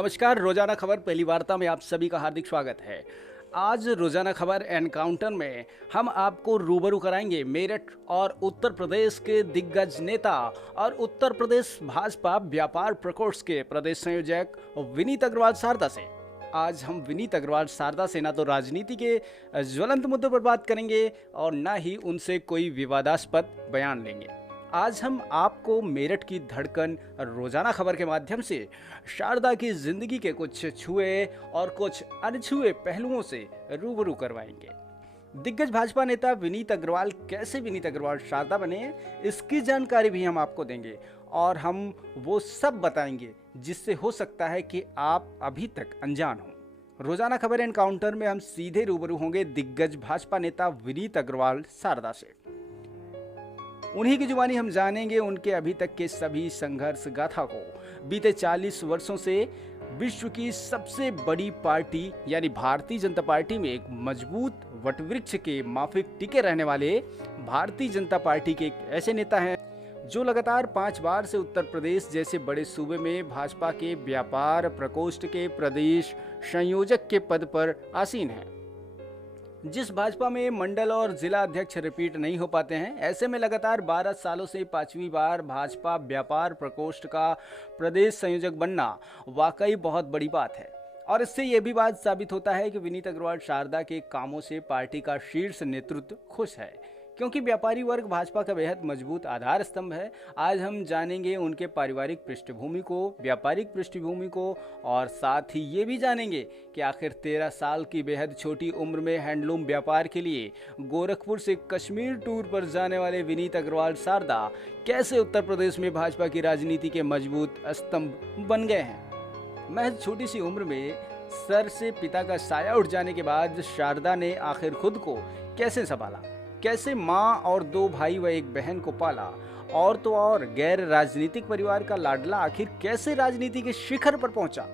नमस्कार। रोजाना खबर पहली वार्ता में आप सभी का हार्दिक स्वागत है। आज रोजाना खबर एनकाउंटर में हम आपको रूबरू कराएंगे मेरठ और उत्तर प्रदेश के दिग्गज नेता और उत्तर प्रदेश भाजपा व्यापार प्रकोष्ठ के प्रदेश संयोजक विनीत अग्रवाल सारदा से। आज हम विनीत अग्रवाल सारदा से ना तो राजनीति के ज्वलंत मुद्दों पर बात करेंगे और ना ही उनसे कोई विवादास्पद बयान लेंगे। आज हम आपको मेरठ की धड़कन रोजाना खबर के माध्यम से शारदा की जिंदगी के कुछ छुए और कुछ अनछुए पहलुओं से रूबरू करवाएंगे। दिग्गज भाजपा नेता विनीत अग्रवाल कैसे विनीत अग्रवाल शारदा बने, इसकी जानकारी भी हम आपको देंगे और हम वो सब बताएंगे जिससे हो सकता है कि आप अभी तक अनजान हो। रोजाना खबर एनकाउंटर में हम सीधे रूबरू होंगे दिग्गज भाजपा नेता विनीत अग्रवाल सारदा से। उन्हीं की जुबानी हम जानेंगे उनके अभी तक के सभी संघर्ष गाथा को। बीते 40 वर्षों से विश्व की सबसे बड़ी पार्टी यानी भारतीय जनता पार्टी में एक मजबूत वटवृक्ष के माफिक टिके रहने वाले भारतीय जनता पार्टी के एक ऐसे नेता हैं जो लगातार 5 बार से उत्तर प्रदेश जैसे बड़े सूबे में भाजपा के व्यापार प्रकोष्ठ के प्रदेश संयोजक के पद पर आसीन हैं। जिस भाजपा में मंडल और जिला अध्यक्ष रिपीट नहीं हो पाते हैं, ऐसे में लगातार 12 सालों से 5वीं बार भाजपा व्यापार प्रकोष्ठ का प्रदेश संयोजक बनना वाकई बहुत बड़ी बात है। और इससे यह भी बात साबित होता है कि विनीत अग्रवाल शारदा के कामों से पार्टी का शीर्ष नेतृत्व खुश है, क्योंकि व्यापारी वर्ग भाजपा का बेहद मजबूत आधार स्तंभ है। आज हम जानेंगे उनके पारिवारिक पृष्ठभूमि को, व्यापारिक पृष्ठभूमि को और साथ ही ये भी जानेंगे कि आखिर 13 साल की बेहद छोटी उम्र में हैंडलूम व्यापार के लिए गोरखपुर से कश्मीर टूर पर जाने वाले विनीत अग्रवाल शारदा कैसे उत्तर प्रदेश में भाजपा की राजनीति के मजबूत स्तंभ बन गए हैं। महज छोटी सी उम्र में सर से पिता का साया उठ जाने के बाद शारदा ने आखिर खुद को कैसे संभाला, कैसे माँ और 2 भाई व 1 बहन को पाला और तो और गैर राजनीतिक परिवार का लाडला आखिर कैसे राजनीति के शिखर पर पहुंचा।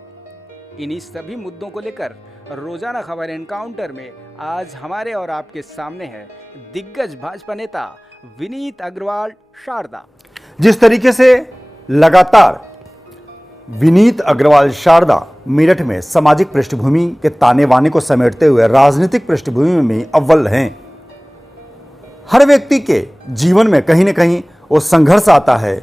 इन्हीं सभी मुद्दों को लेकर रोजाना खबर एनकाउंटर में आज हमारे और आपके सामने है दिग्गज भाजपा नेता विनीत अग्रवाल शारदा। जिस तरीके से लगातार विनीत अग्रवाल शारदा मेरठ में सामाजिक पृष्ठभूमि के ताने बाने को समेटते हुए राजनीतिक पृष्ठभूमि में अव्वल हैं। हर व्यक्ति के जीवन में कहीं न कहीं वो संघर्ष आता है।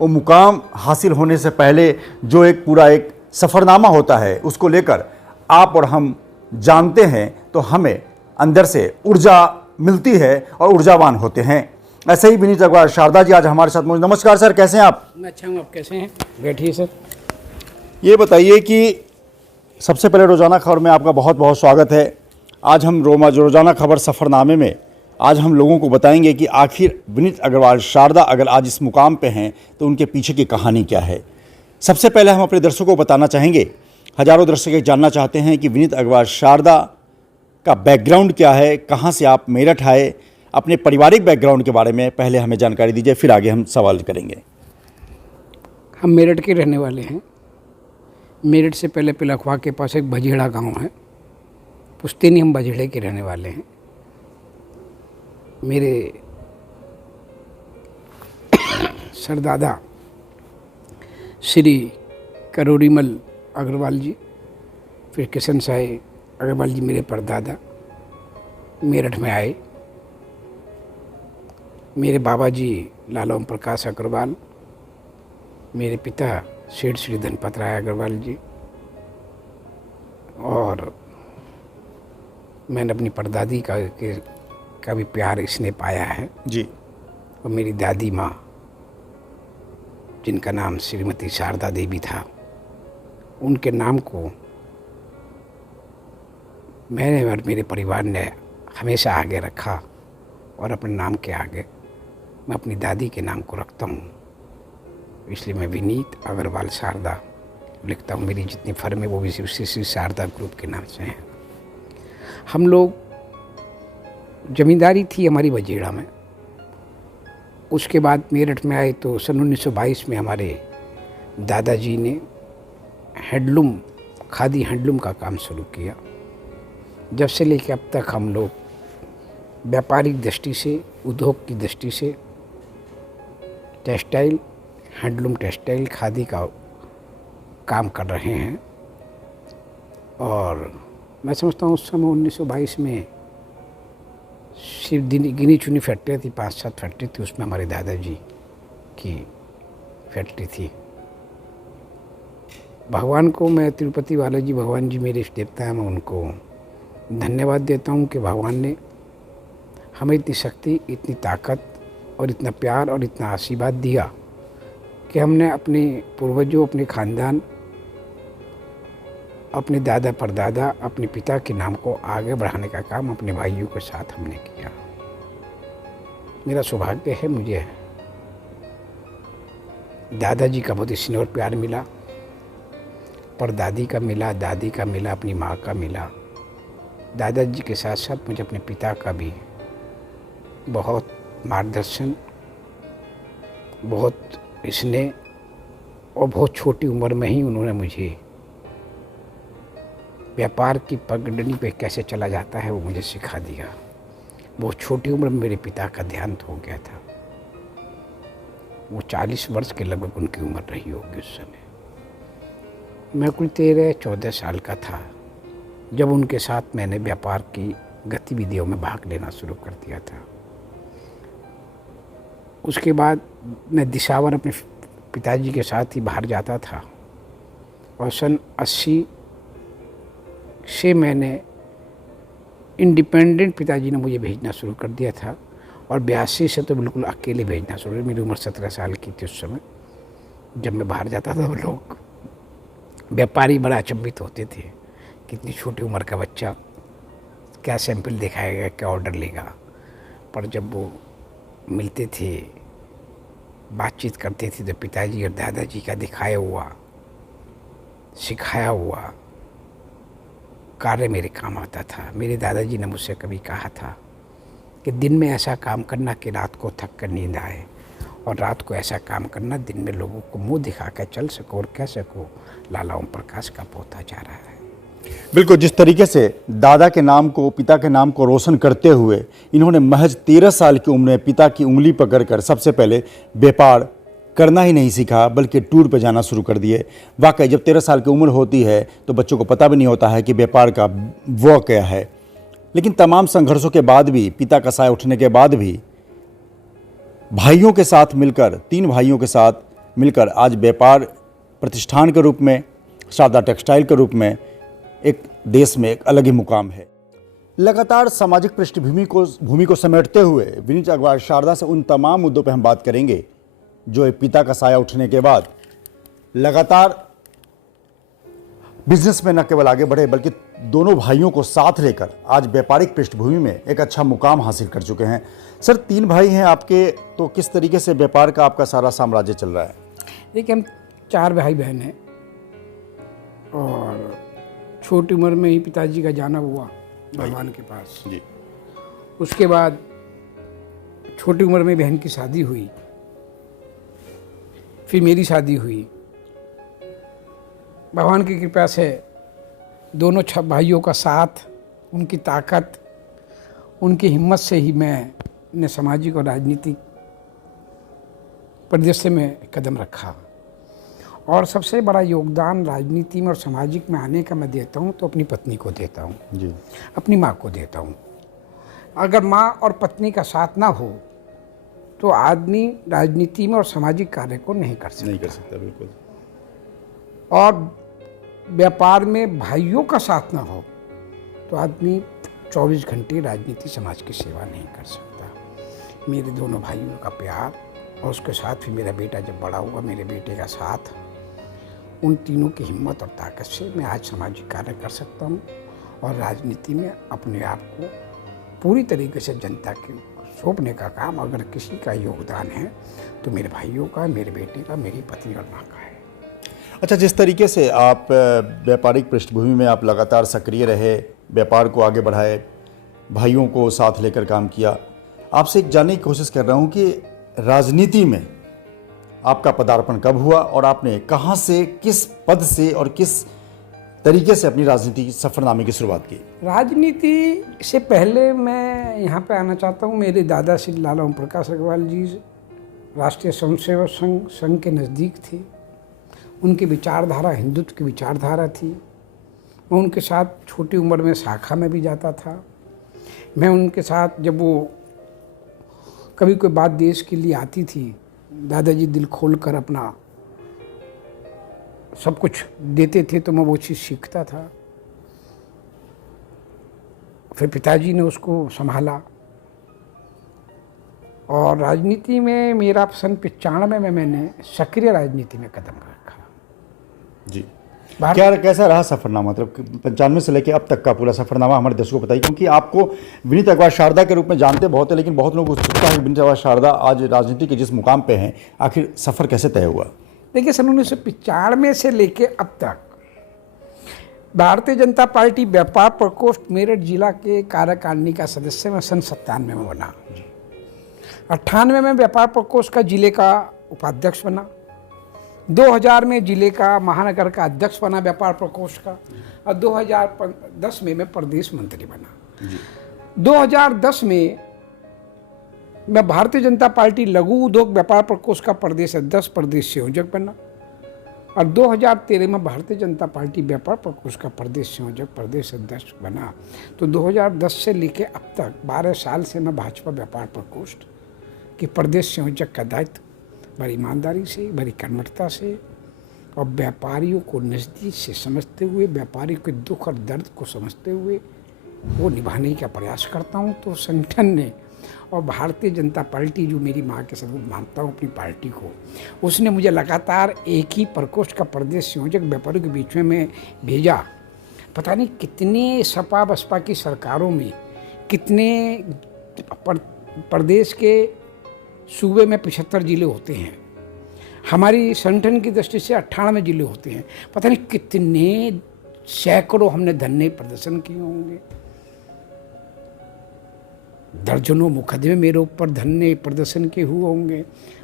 वो मुकाम हासिल होने से पहले जो एक पूरा एक सफ़रनामा होता है, उसको लेकर आप और हम जानते हैं तो हमें अंदर से ऊर्जा मिलती है और ऊर्जावान होते हैं। ऐसे ही विनीत अग्रवाल शारदा जी आज हमारे साथ मौजूद। नमस्कार सर, कैसे हैं आप? मैं अच्छा हूँ, आप कैसे हैं? बैठिए सर। ये बताइए कि सबसे पहले रोज़ाना खबर में आपका बहुत बहुत स्वागत है। आज हम रोज़ाना खबर सफ़रनामे में आज हम लोगों को बताएंगे कि आखिर विनीत अग्रवाल शारदा अगर आज इस मुकाम पे हैं तो उनके पीछे की कहानी क्या है। सबसे पहले हम अपने दर्शकों को बताना चाहेंगे, हजारों दर्शक जानना चाहते हैं कि विनीत अग्रवाल शारदा का बैकग्राउंड क्या है, कहाँ से आप मेरठ आए, अपने पारिवारिक बैकग्राउंड के बारे में पहले हमें जानकारी दीजिए, फिर आगे हम सवाल करेंगे। हम मेरठ के रहने वाले हैं। मेरठ से पहले पिलखवा के पास एक बजेड़ा गांव है, पुश्तैनी हम बजेड़े के रहने वाले हैं। मेरे सरदादा श्री करोड़ीमल अग्रवाल जी, फिर किशन साई अग्रवाल जी मेरे परदादा मेरठ में आए। मेरे बाबा जी लाला ओम प्रकाश अग्रवाल, मेरे पिता सेठ श्री धनपत राय अग्रवाल जी, और मैंने अपनी परदादी का भी प्यार इसने पाया है जी। और मेरी दादी माँ जिनका नाम श्रीमती शारदा देवी था, उनके नाम को मैंने और मेरे परिवार ने हमेशा आगे रखा और अपने नाम के आगे मैं अपनी दादी के नाम को रखता हूँ। इसलिए मैं विनीत अग्रवाल शारदा लिखता हूँ। मेरी जितनी फर्म है वो भी श्री शारदा ग्रुप के नाम से हैं। हम लोग ज़मींदारी थी हमारी बजेड़ा में। उसके बाद मेरठ में आए तो सन 1922 में हमारे दादाजी ने हैंडलूम, खादी हैंडलूम का काम शुरू किया। जब से लेकर अब तक हम लोग व्यापारिक दृष्टि से, उद्योग की दृष्टि से टेक्सटाइल, हैंडलूम टेक्सटाइल, खादी का काम कर रहे हैं। और मैं समझता हूँ उस समय 1922 में सिर्फ गिनी चुनी फैक्ट्रियाँ थी, 5-7 फैक्ट्री थी, उसमें हमारे दादाजी की फैक्ट्री थी। भगवान को मैं, तिरुपति बालाजी भगवान जी मेरे इष्ट देवता हैं, मैं उनको धन्यवाद देता हूँ कि भगवान ने हमें इतनी शक्ति, इतनी ताकत और इतना प्यार और इतना आशीर्वाद दिया कि हमने अपने पूर्वजों, अपने खानदान, अपने दादा परदादा, अपने पिता के नाम को आगे बढ़ाने का काम अपने भाइयों के साथ हमने किया। मेरा सौभाग्य है, मुझे दादाजी का बहुत स्नेह और प्यार मिला, परदादी का मिला, दादी का मिला, अपनी माँ का मिला। दादाजी के साथ साथ मुझे अपने पिता का भी बहुत मार्गदर्शन, बहुत स्नेह और बहुत छोटी उम्र में ही उन्होंने मुझे व्यापार की पगडंडी पे कैसे चला जाता है वो मुझे सिखा दिया। बहुत छोटी उम्र में मेरे पिता का देहांत हो गया था। वो 40 वर्ष के लगभग उनकी उम्र रही होगी उस समय। मैं कुल 13-14 साल का था जब उनके साथ मैंने व्यापार की गतिविधियों में भाग लेना शुरू कर दिया था। उसके बाद मैं दिशावर अपने पिताजी के साथ ही बाहर जाता था और सन 80 से मैंने इंडिपेंडेंट, पिताजी ने मुझे भेजना शुरू कर दिया था और 82 से तो बिल्कुल अकेले भेजना शुरू। मेरी उम्र 17 साल की थी उस समय जब मैं बाहर जाता था। वो लोग व्यापारी बड़ा अचंभित होते थे, कितनी छोटी उम्र का बच्चा क्या सैंपल दिखाएगा, क्या ऑर्डर लेगा। पर जब वो मिलते थे, बातचीत करते थे तो पिताजी और दादाजी का दिखाया हुआ, सिखाया हुआ कार्य मेरे काम आता था। मेरे दादाजी ने मुझसे कभी कहा था कि दिन में ऐसा काम करना कि रात को थक कर नींद आए, और रात को ऐसा काम करना दिन में लोगों को मुंह दिखा कर चल सको और कह सको लाला ओम प्रकाश का पोता जा रहा है। बिल्कुल, जिस तरीके से दादा के नाम को, पिता के नाम को रोशन करते हुए इन्होंने महज 13 साल की उम्र में पिता की उंगली पकड़कर सबसे पहले व्यापार करना ही नहीं सीखा बल्कि टूर पर जाना शुरू कर दिए। वाकई जब 13 साल की उम्र होती है तो बच्चों को पता भी नहीं होता है कि व्यापार का वो क्या है। लेकिन तमाम संघर्षों के बाद भी, पिता का साया उठने के बाद भी भाइयों के साथ मिलकर, 3 भाइयों के साथ मिलकर आज व्यापार प्रतिष्ठान के रूप में, शारदा टेक्सटाइल के रूप में एक देश में एक अलग ही मुकाम है। लगातार सामाजिक पृष्ठभूमि को समेटते हुए विनीत अग्रवाल शारदा से उन तमाम मुद्दों पर हम बात करेंगे जो एक पिता का साया उठने के बाद लगातार बिजनेस में न केवल आगे बढ़े बल्कि दोनों भाइयों को साथ लेकर आज व्यापारिक पृष्ठभूमि में एक अच्छा मुकाम हासिल कर चुके हैं। सर, 3 भाई हैं आपके, तो किस तरीके से व्यापार का आपका सारा साम्राज्य चल रहा है? देखिए, हम 4 भाई बहन हैं और छोटी उम्र में ही पिताजी का जाना हुआ भगवान के पास जी। उसके बाद छोटी उम्र में बहन की शादी हुई, फिर मेरी शादी हुई। भगवान की कृपा से दोनों भाइयों का साथ, उनकी ताकत, उनकी हिम्मत से ही मैंने सामाजिक और राजनीतिक परिदृश्य में कदम रखा। और सबसे बड़ा योगदान राजनीति में और सामाजिक में आने का मैं देता हूँ तो अपनी पत्नी को देता हूँ जी, अपनी माँ को देता हूँ। अगर माँ और पत्नी का साथ ना हो तो आदमी राजनीति में और सामाजिक कार्य को नहीं कर सकता। बिल्कुल। और व्यापार में भाइयों का साथ ना हो तो आदमी 24 घंटे राजनीति, समाज की सेवा नहीं कर सकता। मेरे दोनों भाइयों का प्यार और उसके साथ फिर मेरा बेटा जब बड़ा हुआ, मेरे बेटे का साथ, उन तीनों की हिम्मत और ताकत से मैं आज सामाजिक कार्य कर सकता हूँ और राजनीति में अपने आप को पूरी तरीके से जनता के सौंपने का काम अगर किसी का योगदान है तो मेरे भाइयों का, मेरे बेटे का, मेरी पत्नी और माँ का है। अच्छा, जिस तरीके से आप व्यापारिक पृष्ठभूमि में आप लगातार सक्रिय रहे, व्यापार को आगे बढ़ाए, भाइयों को साथ लेकर काम किया, आपसे एक जानने की कोशिश कर रहा हूँ कि राजनीति में आपका पदार्पण कब हुआ और आपने कहाँ से, किस पद से और किस तरीके से अपनी राजनीति सफरनामे की शुरुआत की? राजनीति से पहले मैं यहाँ पे आना चाहता हूँ। मेरे दादा श्री लाला ओम प्रकाश अग्रवाल जी राष्ट्रीय स्वयंसेवक संघ के नज़दीक थे। उनकी विचारधारा हिंदुत्व की विचारधारा थी मैं उनके साथ छोटी उम्र में शाखा में भी जाता था। मैं उनके साथ जब वो कभी कोई बात देश के लिए आती थी, दादाजी दिल खोल कर अपना सब कुछ देते थे, तो मैं वो चीज़ सीखता था। फिर पिताजी ने उसको संभाला और राजनीति में मेरा सन 95 में मैंने सक्रिय राजनीति में कदम रखा। जी, क्या कैसा रहा सफरनामा, मतलब 95 से लेकर अब तक का पूरा सफरनामा हमारे दर्शकों को बताइए, क्योंकि आपको विनीत अग्रवाल शारदा के रूप में जानते बहुत है, लेकिन बहुत लोग उत्सुकता है विनीत अग्रवाल शारदा आज राजनीति के जिस मुकाम पे हैं, आखिर सफर कैसे तय हुआ? देखिए, सन 1995 से लेके अब तक भारतीय जनता पार्टी व्यापार प्रकोष्ठ मेरठ जिला के कार्यकारिणी का सदस्य मैं सन 97 में बना। 98 में व्यापार प्रकोष्ठ का जिले का उपाध्यक्ष बना। 2000 में जिले का महानगर का अध्यक्ष बना व्यापार प्रकोष्ठ का, और 2010 में मैं प्रदेश मंत्री बना। 2010 में मैं भारतीय जनता पार्टी लघु उद्योग व्यापार प्रकोष्ठ का प्रदेश अध्यक्ष, प्रदेश संयोजक बना, और 2013 में भारतीय जनता पार्टी व्यापार प्रकोष्ठ का प्रदेश संयोजक, प्रदेश अध्यक्ष बना। तो 2010 से लेकर अब तक 12 साल से मैं भाजपा व्यापार प्रकोष्ठ के प्रदेश संयोजक का दायित्व बड़ी ईमानदारी से, बड़ी कर्मठता से और व्यापारियों को नज़दीक से समझते हुए, व्यापारियों के दुख और दर्द को समझते हुए वो निभाने का प्रयास करता हूँ। तो संगठन ने और भारतीय जनता पार्टी, जो मेरी माँ के साथ मानता हूँ अपनी पार्टी को, उसने मुझे लगातार एक ही प्रकोष्ठ का प्रदेश संयोजक व्यापारियों के बीच में मैं भेजा। पता नहीं कितने सपा बसपा की सरकारों में कितने प्रदेश के सूबे में 75 जिले होते हैं, हमारी संगठन की दृष्टि से 98 जिले होते हैं। पता नहीं कितने सैकड़ों हमने धरने प्रदर्शन किए होंगे, दर्जनों मुकदमे मेरे ऊपर धरने प्रदर्शन के हुए होंगे,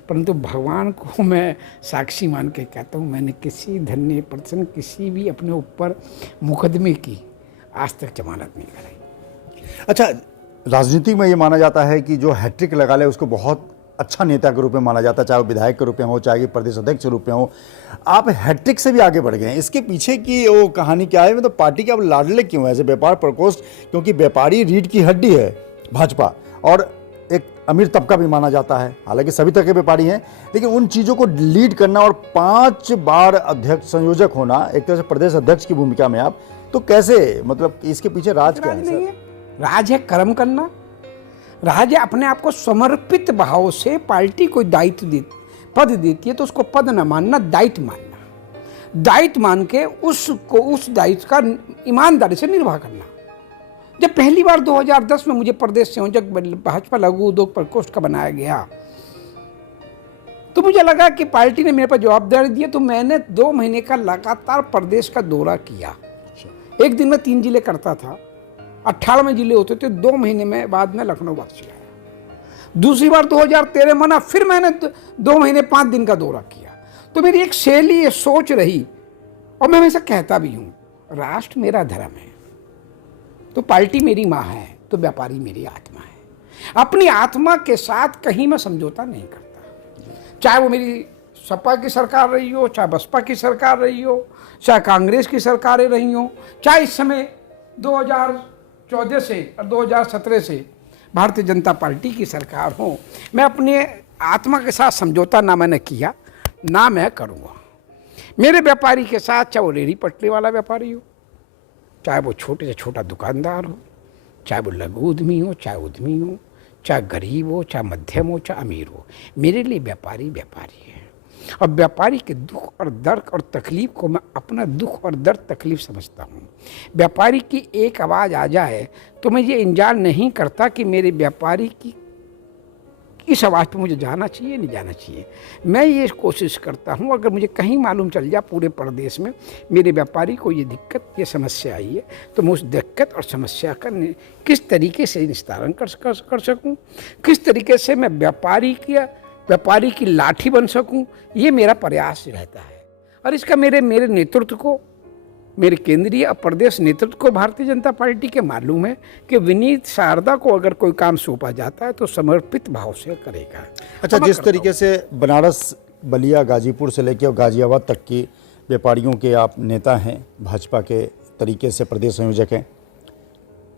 परंतु भगवान को मैं साक्षी मान के कहता हूँ, मैंने किसी धरने प्रदर्शन, किसी भी अपने ऊपर मुकदमे की आज तक जमानत नहीं कराई। अच्छा, राजनीति में ये माना जाता है कि जो हैट्रिक लगा ले उसको बहुत अच्छा नेता के रूप में माना जाता है, चाहे वो विधायक के रूप में हो, चाहे प्रदेश अध्यक्ष के रूप में हो। आप हैट्रिक से भी आगे बढ़ गए हैं, इसके पीछे की वो कहानी क्या है? मतलब पार्टी के आप लाडले क्यों हैं ऐसे व्यापार प्रकोष्ठ? क्योंकि व्यापारी रीढ़ की हड्डी है भाजपा, और एक अमीर तबका भी माना जाता है, हालांकि सभी तरह के व्यापारी हैं, लेकिन उन चीज़ों को लीड करना और 5 बार अध्यक्ष संयोजक होना, एक तरह से प्रदेश अध्यक्ष की भूमिका में आप, तो कैसे, मतलब इसके पीछे राज क्या है सर? राज है कर्म करना, राज है अपने आप को समर्पित भाव से पार्टी को दायित्व पद देती है तो उसको पद न मानना, दायित्व मानना, दायित्व मान के उसको उस दायित्व का ईमानदारी से निर्वाह करना। जब पहली बार 2010 में मुझे प्रदेश संयोजक भाजपा लघु उद्योग प्रकोष्ठ का बनाया गया, तो मुझे लगा कि पार्टी ने मेरे पर जवाबदारी दी है, तो मैंने 2 महीने का लगातार प्रदेश का दौरा किया। एक दिन में 3 जिले करता था, 98 जिले होते थे, 2 महीने में बाद में लखनऊ वापसी आया। दूसरी बार 2013 मना, फिर मैंने 2 महीने 5 दिन का दौरा किया। तो मेरी एक शैली, ये सोच रही, और मैं हमेशा कहता भी हूँ, राष्ट्र मेरा धर्म है, तो पार्टी मेरी माँ है, तो व्यापारी मेरी आत्मा है। अपनी आत्मा के साथ कहीं मैं समझौता नहीं करता, चाहे वो मेरी सपा की सरकार रही हो, चाहे बसपा की सरकार रही हो, चाहे कांग्रेस की सरकारें रही हो, चाहे इस समय 2014 से और 2017 से भारतीय जनता पार्टी की सरकार हो। मैं अपने आत्मा के साथ समझौता ना मैंने किया, ना मैं करूँगा। मेरे व्यापारी के साथ, चाहे वो रेहड़ी पटरी वाला व्यापारी हो, चाहे वो छोटे से छोटा दुकानदार हो, चाहे वो लघु उद्यमी हो, चाहे उद्यमी हो, चाहे गरीब हो, चाहे मध्यम हो, चाहे अमीर हो, मेरे लिए व्यापारी व्यापारी है। और व्यापारी के दुख और दर्द और तकलीफ को मैं अपना दुख और दर्द तकलीफ समझता हूँ। व्यापारी की एक आवाज़ आ जाए तो मैं ये इंतजार नहीं करता कि मेरे व्यापारी की इस आवाज़ पे मुझे जाना चाहिए नहीं जाना चाहिए। मैं ये कोशिश करता हूँ, अगर मुझे कहीं मालूम चल जाए पूरे प्रदेश में मेरे व्यापारी को ये दिक्कत, ये समस्या आई है, तो मैं उस दिक्कत और समस्या का किस तरीके से निस्तारण कर सकूँ, किस तरीके से मैं व्यापारी की लाठी बन सकूं, ये मेरा प्रयास रहता है। और इसका मेरे नेतृत्व को, मेरे केंद्रीय और प्रदेश नेतृत्व को भारतीय जनता पार्टी के मालूम है कि विनीत शारदा को अगर कोई काम सौंपा जाता है तो समर्पित भाव से करेगा। अच्छा, जिस तरीके से बनारस, बलिया, गाजीपुर से लेकर गाजियाबाद तक की व्यापारियों के आप नेता हैं भाजपा के, तरीके से प्रदेश संयोजक हैं।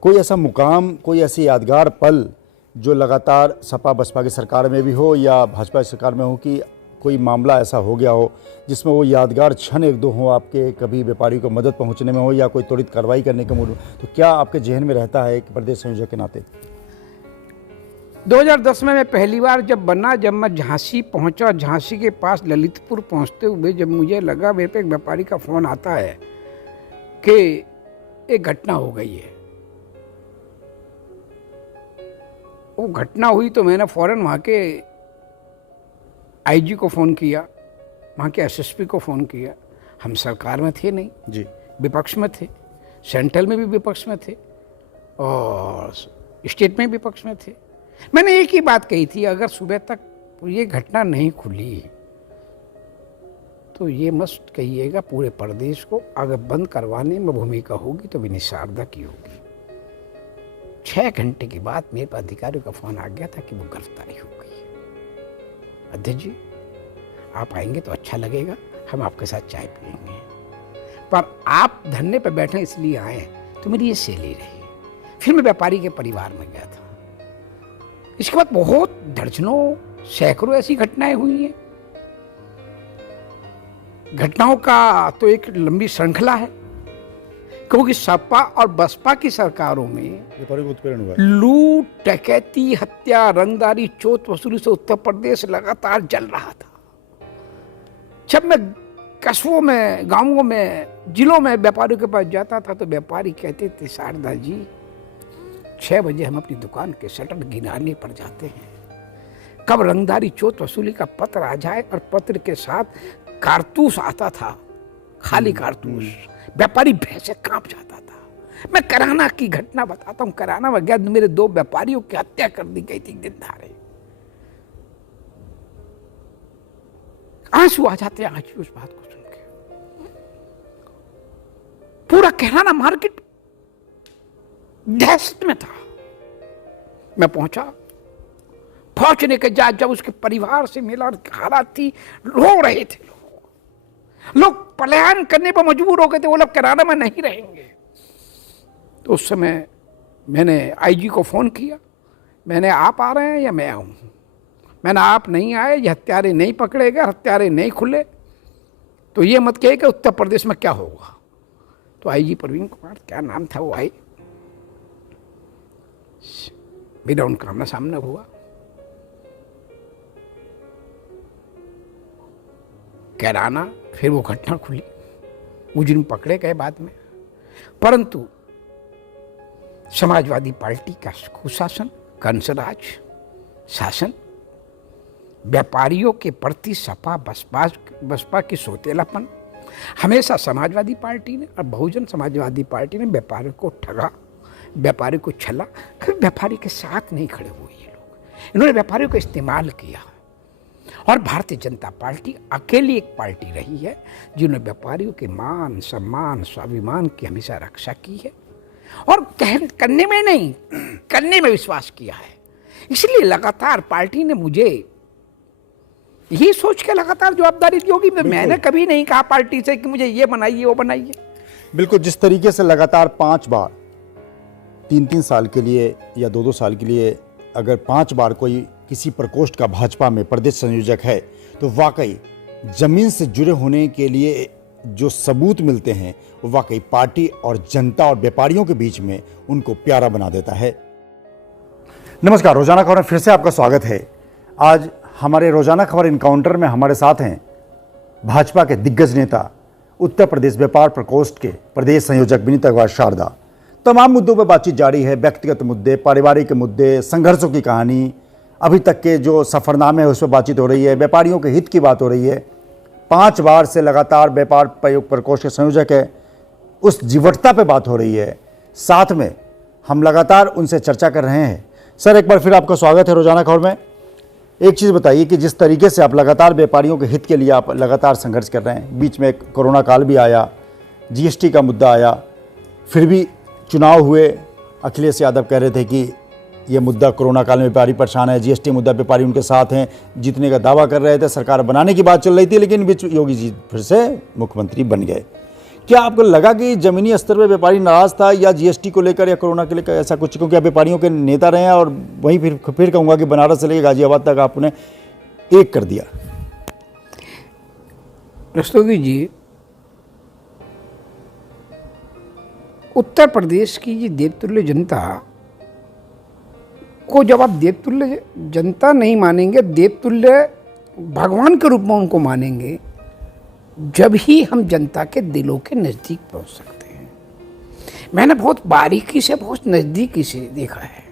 कोई ऐसा मुकाम, कोई ऐसी यादगार पल जो लगातार सपा बसपा की सरकार में भी हो या भाजपा की सरकार में हो कि कोई मामला ऐसा हो गया हो जिसमें वो यादगार क्षण एक दो हो आपके, कभी व्यापारी को मदद पहुंचने में हो या कोई त्वरित कार्रवाई करने के मूड में, तो क्या आपके जहन में रहता है कि प्रदेश संयोजक के नाते? 2010 में मैं पहली बार जब मैं झांसी पहुंचा, झांसी के पास ललितपुर पहुंचते हुए जब मुझे लगा, मेरे पे एक व्यापारी का फ़ोन आता है कि एक घटना हो गई है। वो घटना हुई तो मैंने फ़ौरन वहाँ के आईजी को फ़ोन किया, वहाँ के एसएसपी को फ़ोन किया। हम सरकार में थे नहीं जी, विपक्ष में थे, सेंट्रल में भी विपक्ष में थे और स्टेट में विपक्ष में थे। मैंने एक ही बात कही थी, अगर सुबह तक ये घटना नहीं खुली तो ये मस्त कहिएगा पूरे प्रदेश को, अगर बंद करवाने में भूमिका होगी तो विनीत शारदा की होगी। 6 घंटे के बाद मेरे पास अधिकारियों का फ़ोन आ गया था कि वो गिरफ्तारी हो गई है। अध्यक्ष जी आप आएंगे तो अच्छा लगेगा, हम आपके साथ चाय पियेंगे, पर आप धरने पर बैठे इसलिए आए तो मेरी ये सैलरी रही। फिर मैं व्यापारी के परिवार में गया था। इसके बाद बहुत दर्जनों सैकड़ों ऐसी घटनाएं हुई हैं। घटनाओं का तो एक लंबी श्रृंखला है, क्योंकि सपा और बसपा की सरकारों में व्यापारी को उत्पीड़न हुआ, लूट, डकैती, हत्या, रंगदारी, चोट वसूली से उत्तर प्रदेश लगातार जल रहा था। जब मैं कस्बों में, गांवों में, जिलों में व्यापारियों के पास जाता था तो व्यापारी कहते थे, शारदा जी 6 बजे हम अपनी दुकान के शटर गिराने पर जाते हैं, कब रंगदारी चोट वसूली का पत्र आ जाए, और पत्र के साथ कारतूस आता था, खाली कारतूस। व्यापारी भैंसे कांप जाता था। मैं कराना की घटना बताता हूँ। कराना में गया, मेरे 2 व्यापारियों की हत्या कर दी गई थी दिन धारे। आंसू आ जाते हैं आज उस बात को सुन के। पूरा कराना मार्केट दहशत में था। मैं पहुंचने के बाद जब उसके परिवार से मिला, हालात थी, रो रहे थे लोग पलायन करने पर मजबूर हो गए थे, वो लोग कराना में नहीं रहेंगे। तो उस समय मैंने आईजी को फ़ोन किया, मैंने आप आ रहे हैं या मैं आऊँ? मैंने आप नहीं आए, ये हत्यारे नहीं पकड़े गए, हत्यारे नहीं खुले तो ये मत कहे कि उत्तर प्रदेश में क्या होगा। तो आईजी प्रवीण कुमार, क्या नाम था, वो आए, मेरा उनका आमना सामना हुआ। कैराना फिर वो घटना खुली, मुजरिम पकड़े गए बाद में, परंतु समाजवादी पार्टी का कुशासन, कंसराज शासन, व्यापारियों के प्रति सपा बसपा की सोतेलापन, हमेशा समाजवादी पार्टी ने और बहुजन समाजवादी पार्टी ने व्यापारियों को ठगा, व्यापारी को छला, कभी व्यापारी के साथ नहीं खड़े हुए ये लोग। इन्होंने व्यापारियों को इस्तेमाल किया। और भारतीय जनता पार्टी अकेली एक पार्टी रही है जिन्होंने व्यापारियों के मान, सम्मान, स्वाभिमान की हमेशा रक्षा की है और करने में नहीं, करने में विश्वास किया है। इसलिए लगातार पार्टी ने मुझे यही सोच के लगातार जवाबदारी दी होगी। मैंने कभी नहीं कहा पार्टी से कि मुझे ये बनाइए वो बनाइए। बिल्कुल, जिस तरीके से लगातार 5 बार 3-3 साल के लिए या 2-2 साल के लिए अगर 5 बार कोई किसी प्रकोष्ठ का भाजपा में प्रदेश संयोजक है तो वाकई जमीन से जुड़े होने के लिए जो सबूत मिलते हैं वो वाकई पार्टी और जनता और व्यापारियों के बीच में उनको प्यारा बना देता है। नमस्कार, रोजाना खबर में फिर से आपका स्वागत है। आज हमारे रोजाना खबर इनकाउंटर में हमारे साथ हैं भाजपा के दिग्गज नेता, उत्तर प्रदेश व्यापार प्रकोष्ठ के प्रदेश संयोजक विनीत अग्रवाल शारदा। तमाम मुद्दों पर बातचीत जारी है, व्यक्तिगत मुद्दे, पारिवारिक मुद्दे, संघर्षों की कहानी, अभी तक के जो सफ़रनामे है उस पर बातचीत हो रही है, व्यापारियों के हित की बात हो रही है। 5 बार से लगातार व्यापार प्रकोष्ठ के संयोजक है, उस जीवटता पे बात हो रही है। साथ में हम लगातार उनसे चर्चा कर रहे हैं। सर, एक बार फिर आपका स्वागत है रोजाना खबर में। एक चीज़ बताइए कि जिस तरीके से आप लगातार व्यापारियों के हित के लिए आप लगातार संघर्ष कर रहे हैं, बीच में कोरोना काल भी आया, जीएसटी का मुद्दा आया, फिर भी चुनाव हुए, अखिलेश यादव कह रहे थे कि ये मुद्दा कोरोना काल में व्यापारी परेशान है, जीएसटी मुद्दा व्यापारी उनके साथ हैं, जीतने का दावा कर रहे थे, सरकार बनाने की बात चल रही थी, लेकिन बीच योगी जी फिर से मुख्यमंत्री बन गए। क्या आपको लगा कि जमीनी स्तर पे व्यापारी नाराज था या जीएसटी को लेकर या कोरोना के लेकर ऐसा कुछ? क्योंकि आप व्यापारियों के नेता रहे हैं और वहीं फिर कहूँगा कि बनारस से लेकर गाजियाबाद तक आपने एक कर दिया। रस्तोगी जी, उत्तर प्रदेश की ये देवतुल्य जनता को जब आप देवतुल्य जनता नहीं मानेंगे, देवतुल्य भगवान के रूप में उनको मानेंगे, जब ही हम जनता के दिलों के नज़दीक पहुंच सकते हैं। मैंने बहुत बारीकी से, बहुत नज़दीकी से देखा है।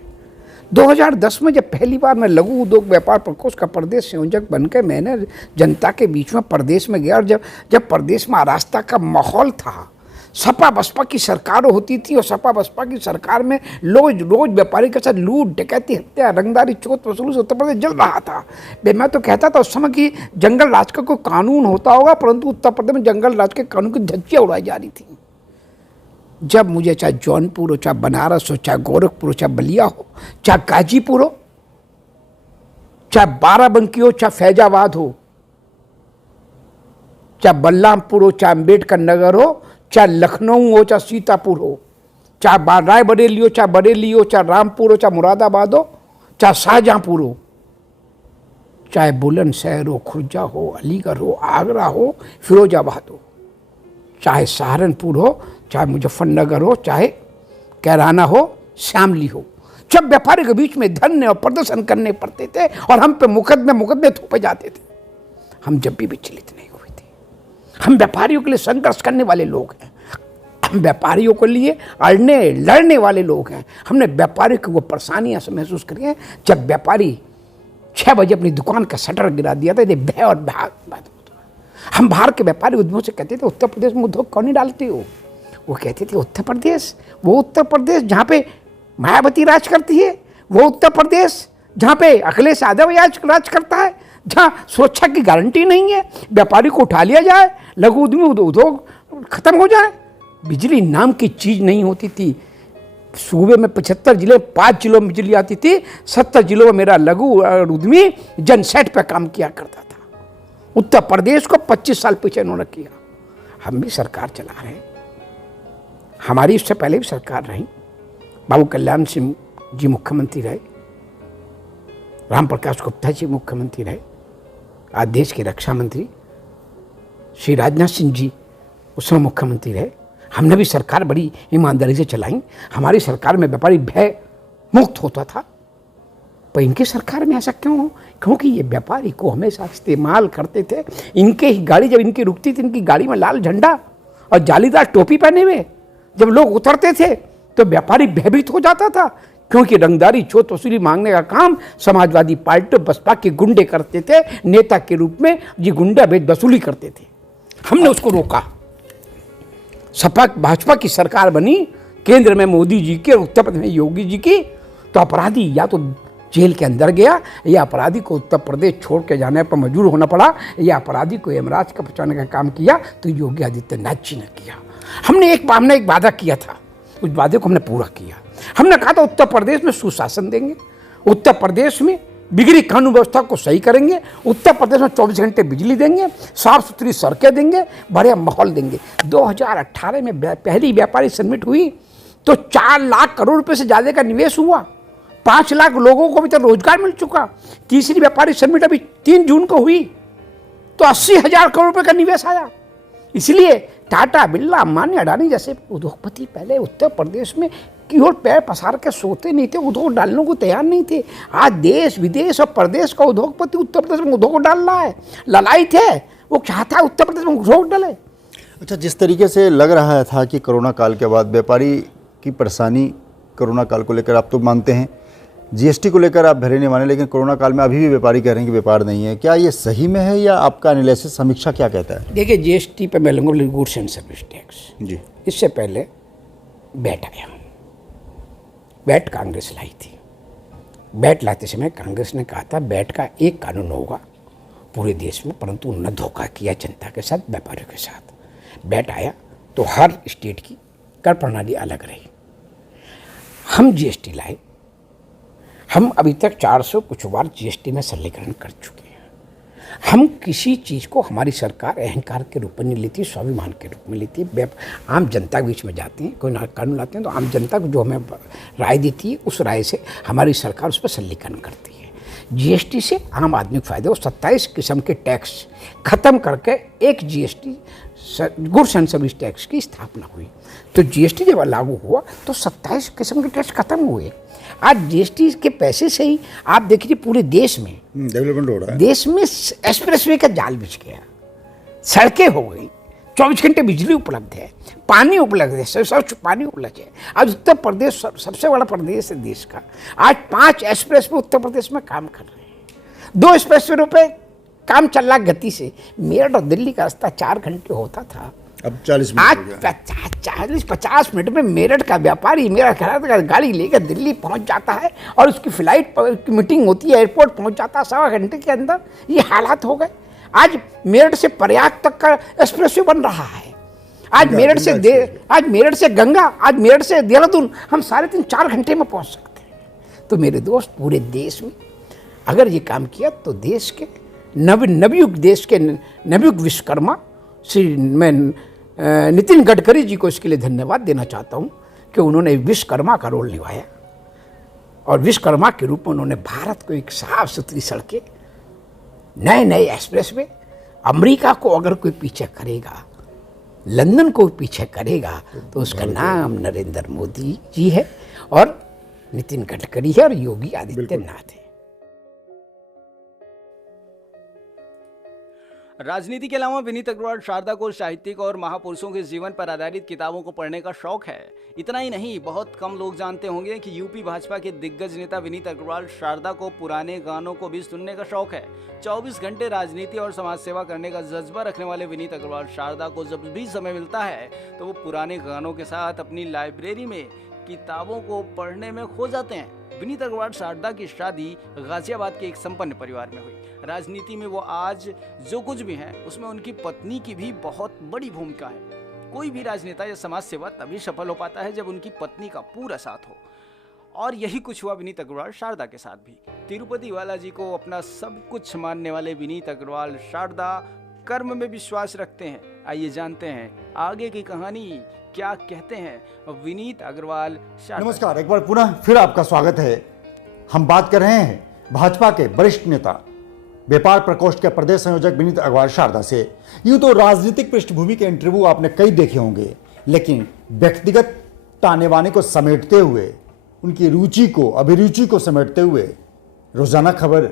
2010 में जब पहली बार मैं लघु उद्योग व्यापार प्रकोष्ठ का प्रदेश संयोजक बनकर मैंने जनता के बीच में प्रदेश में गया, और जब प्रदेश में अराजकता का माहौल था, सपा बसपा की सरकारों होती थी और सपा बसपा की सरकार में रोज व्यापारी के साथ लूट, डकैती, हत्या, रंगदारी, चोट वसूली से उत्तर प्रदेश जल रहा था। मैं तो कहता था उस समय कि जंगल राज का कोई कानून होता होगा, परंतु उत्तर प्रदेश में जंगल राज के कानून की धज्जियाँ उड़ाई जा रही थी। जब मुझे चाहे जौनपुर हो, चाहे बनारस हो, चाहे गोरखपुर हो, चाहे बलिया हो, चाहे गाजीपुर हो, चाहे बाराबंकी हो, चाहे फैजाबाद हो, चाहे बलरामपुर हो, चाहे अम्बेडकर नगर हो, चाहे लखनऊ हो, चाहे सीतापुर हो, चाहे रायबरेली हो, चाहे बरेली हो, चाहे रामपुर हो, चाहे मुरादाबाद हो, चाहे शाहजहांपुर हो, चाहे बुलंदशहर हो, खुर्जा हो, अलीगढ़ हो, आगरा हो, फिरोजाबाद हो, चाहे सहारनपुर हो, चाहे मुजफ्फरनगर हो, चाहे कैराना हो, शामली हो, जब व्यापारी के बीच में धरने और प्रदर्शन करने पड़ते थे और हम पे मुकदमे थोपे जाते थे, हम जब भी विचलित नहीं हुए थे। हम व्यापारियों के लिए संघर्ष करने वाले लोग हैं, हम व्यापारियों के लिए लड़ने वाले लोग हैं। हमने व्यापारी को वो परेशानियाँ से महसूस करी हैं। जब व्यापारी 6 बजे अपनी दुकान का शटर गिरा दिया था, ये भय और बात। हम बाहर के व्यापारी उद्योगों से कहते थे, उत्तर प्रदेश में उद्योग क्यों नहीं डालते हो? वो कहते थे, उत्तर प्रदेश जहाँ पे मायावती राज करती है, वो उत्तर प्रदेश जहाँ पे अखिलेश यादव राज करता है, जहाँ सुरक्षा की गारंटी नहीं है, व्यापारी को उठा लिया जाए, लघु उद्योग खत्म हो जाए। बिजली नाम की चीज़ नहीं होती थी। सूबे में 75 जिले, 5 जिलों में बिजली आती थी। 70 जिलों में मेरा लघु उद्यमी जनसेट पर काम किया करता था। उत्तर प्रदेश को 25 साल पीछे इन्होंने किया। हम भी सरकार चला रहे हैं, हमारी इससे पहले भी सरकार रही। बाबू कल्याण सिंह जी मुख्यमंत्री रहे, राम प्रकाश गुप्ता जी मुख्यमंत्री रहे, आज देश के रक्षा मंत्री श्री राजनाथ सिंह जी उस समय मुख्यमंत्री रहे। हमने भी सरकार बड़ी ईमानदारी से चलाई। हमारी सरकार में व्यापारी भय मुक्त होता था। पर इनकी सरकार में ऐसा क्यों हो? क्योंकि ये व्यापारी को हमेशा इस्तेमाल करते थे। इनके ही गाड़ी जब इनकी रुकती थी, इनकी गाड़ी में लाल झंडा और जालीदार टोपी पहने हुए जब लोग उतरते थे तो व्यापारी भयभीत हो जाता था, क्योंकि रंगदारी, चोट वसूली मांगने का काम समाजवादी पार्टी बसपा के गुंडे करते थे। नेता के रूप में ये गुंडा भेद वसूली करते थे। हमने उसको रोका। सपा भाजपा की सरकार बनी, केंद्र में मोदी जी की और उत्तर प्रदेश में योगी जी की, तो अपराधी या तो जेल के अंदर गया, या अपराधी को उत्तर प्रदेश छोड़ के जाने पर मजबूर होना पड़ा, या अपराधी को यमराज का पहुंचाने का काम किया तो योगी आदित्यनाथ जी ने किया। हमने एक वादा किया था, उस वादे को हमने पूरा किया। हमने कहा था उत्तर प्रदेश में सुशासन देंगे, उत्तर प्रदेश में बिगड़ी कानून व्यवस्था को सही करेंगे, उत्तर प्रदेश में 24 घंटे बिजली देंगे, साफ सुथरी सड़कें देंगे, बढ़िया माहौल देंगे। 2018 में पहली व्यापारी समिट हुई तो 4 लाख करोड़ रुपए से ज़्यादा का निवेश हुआ, 5 लाख लोगों को अभी तक रोजगार मिल चुका। तीसरी व्यापारी समिट अभी 3 जून को हुई तो 80,000 करोड़ रुपए का निवेश आया। इसलिए टाटा, बिरला, अंबानी, अडानी जैसे उद्योगपति पहले उत्तर प्रदेश में की ओर पैर पसार के सोते नहीं थे, उद्योग डालने को तैयार नहीं थे। आज देश विदेश और प्रदेश का उद्योगपति उत्तर प्रदेश में उद्योग डाल रहा है। ललायत है, वो चाहता है उत्तर प्रदेश में उद्योग डाले। अच्छा, जिस तरीके से लग रहा था कि कोरोना काल के बाद व्यापारी की परेशानी कोरोना काल को लेकर आप तो मानते हैं, जीएसटी को लेकर आप भरे नहीं माने, लेकिन कोरोना काल में अभी भी व्यापारी कह रहे हैं कि व्यापार नहीं है, क्या ये सही में है या आपका एनालिसिस, समीक्षा क्या कहता है? देखिए, जीएसटी पे मैं लूँगा गुड्स एंड सर्विस टैक्स जी। इससे पहले बैट आया। बैट कांग्रेस लाई थी। बैट लाते समय कांग्रेस ने कहा था बैट का एक कानून होगा पूरे देश में, परंतु उन्होंने धोखा किया जनता के साथ, व्यापारियों के साथ। बैट आया तो हर स्टेट की कर प्रणाली अलग रही। हम जीएसटी लाए, हम अभी तक 400 कुछ बार जीएसटी में सरलीकरण कर चुके हैं। हम किसी चीज़ को हमारी सरकार अहंकार के रूप में नहीं लेती, स्वाभिमान के रूप में लेती है। आम जनता के बीच में जाते हैं, कोई कानून लाते हैं तो आम जनता को जो हमें राय देती है उस राय से हमारी सरकार उस पर सल्लीकरण करती है। जीएसटी से आम आदमी को फायदे, और 27 किस्म के टैक्स खत्म करके एक GST goods and service tax की स्थापना हुई। तो जीएसटी जब लागू हुआ तो 27 किस्म के टैक्स खत्म हुए। आज जीएसटी के पैसे से ही आप देखिए पूरे देश में डेवलपमेंट हो रहा है। देश में एक्सप्रेसवे का जाल बिछ गया, सड़कें हो गई, 24 घंटे बिजली उपलब्ध है, पानी उपलब्ध है, स्वच्छ पानी उपलब्ध है। आज उत्तर प्रदेश सबसे बड़ा प्रदेश है देश का। आज 5 एक्सप्रेसवे उत्तर प्रदेश में काम कर रहे हैं। 2 एक्सप्रेसवे पे काम चल रहा गति से। मेरठ और दिल्ली का रास्ता 4 घंटे होता था, अब 40 मिनट आज हो गया। 40-50 मिनट में मेरठ का व्यापारी मेरा गाड़ी लेकर दिल्ली पहुंच जाता है और उसकी फ्लाइट की मीटिंग होती है, एयरपोर्ट पहुंच जाता है 1.25 घंटे के अंदर। ये हालात हो गए। आज मेरठ से प्रयाग तक का एक्सप्रेसवे बन रहा है। आज मेरठ से गंगा, आज मेरठ से देहरादून हम 3.5-4 घंटे में पहुंच सकते हैं। तो मेरे दोस्त, पूरे देश में अगर ये काम किया तो देश के नवयुग विश्वकर्मा श्री मैं नितिन गडकरी जी को इसके लिए धन्यवाद देना चाहता हूँ कि उन्होंने विश्वकर्मा का रोल निभाया और विश्वकर्मा के रूप में उन्होंने भारत को एक साफ सुथरी सड़कें, नए एक्सप्रेसवे। अमेरिका को अगर कोई पीछे करेगा, लंदन को पीछे करेगा तो उसका नाम नरेंद्र मोदी जी है और नितिन गडकरी है और योगी आदित्यनाथ है। राजनीति के अलावा विनीत अग्रवाल शारदा को साहित्यिक और महापुरुषों के जीवन पर आधारित किताबों को पढ़ने का शौक है। इतना ही नहीं, बहुत कम लोग जानते होंगे कि यूपी भाजपा के दिग्गज नेता विनीत अग्रवाल शारदा को पुराने गानों को भी सुनने का शौक है। 24 घंटे राजनीति और समाज सेवा करने का जज्बा रखने वाले विनीत अग्रवाल शारदा को जब भी समय मिलता है तो वो पुराने गानों के साथ अपनी लाइब्रेरी में किताबों को पढ़ने में खो जाते हैं। विनीत अग्रवाल शारदा की शादी गाजियाबाद के एक संपन्न परिवार में हुई। राजनीति में वो आज जो कुछ भी है उसमें उनकी पत्नी की भी बहुत बड़ी भूमिका है। कोई भी राजनेता या समाज सेवा तभी सफल हो पाता है जब उनकी पत्नी का पूरा साथ हो, और यही कुछ हुआ विनीत अग्रवाल शारदा के साथ भी। तिरुपति बालाजी को अपना सब कुछ मानने वाले विनीत अग्रवाल शारदा कर्म में विश्वास रखते हैं। आइए जानते हैं आगे की कहानी, क्या कहते हैं विनीत अग्रवाल शारदा। नमस्कार, एक बार पुनः फिर आपका स्वागत है। हम बात कर रहे हैं भाजपा के वरिष्ठ नेता, व्यापार प्रकोष्ठ के प्रदेश संयोजक विनीत अग्रवाल शारदा से। यूं तो राजनीतिक पृष्ठभूमि के इंटरव्यू आपने कई देखे होंगे, लेकिन व्यक्तिगत ताने बाने को समेटते हुए, उनकी रुचि को, अभिरुचि को समेटते हुए रोजाना खबर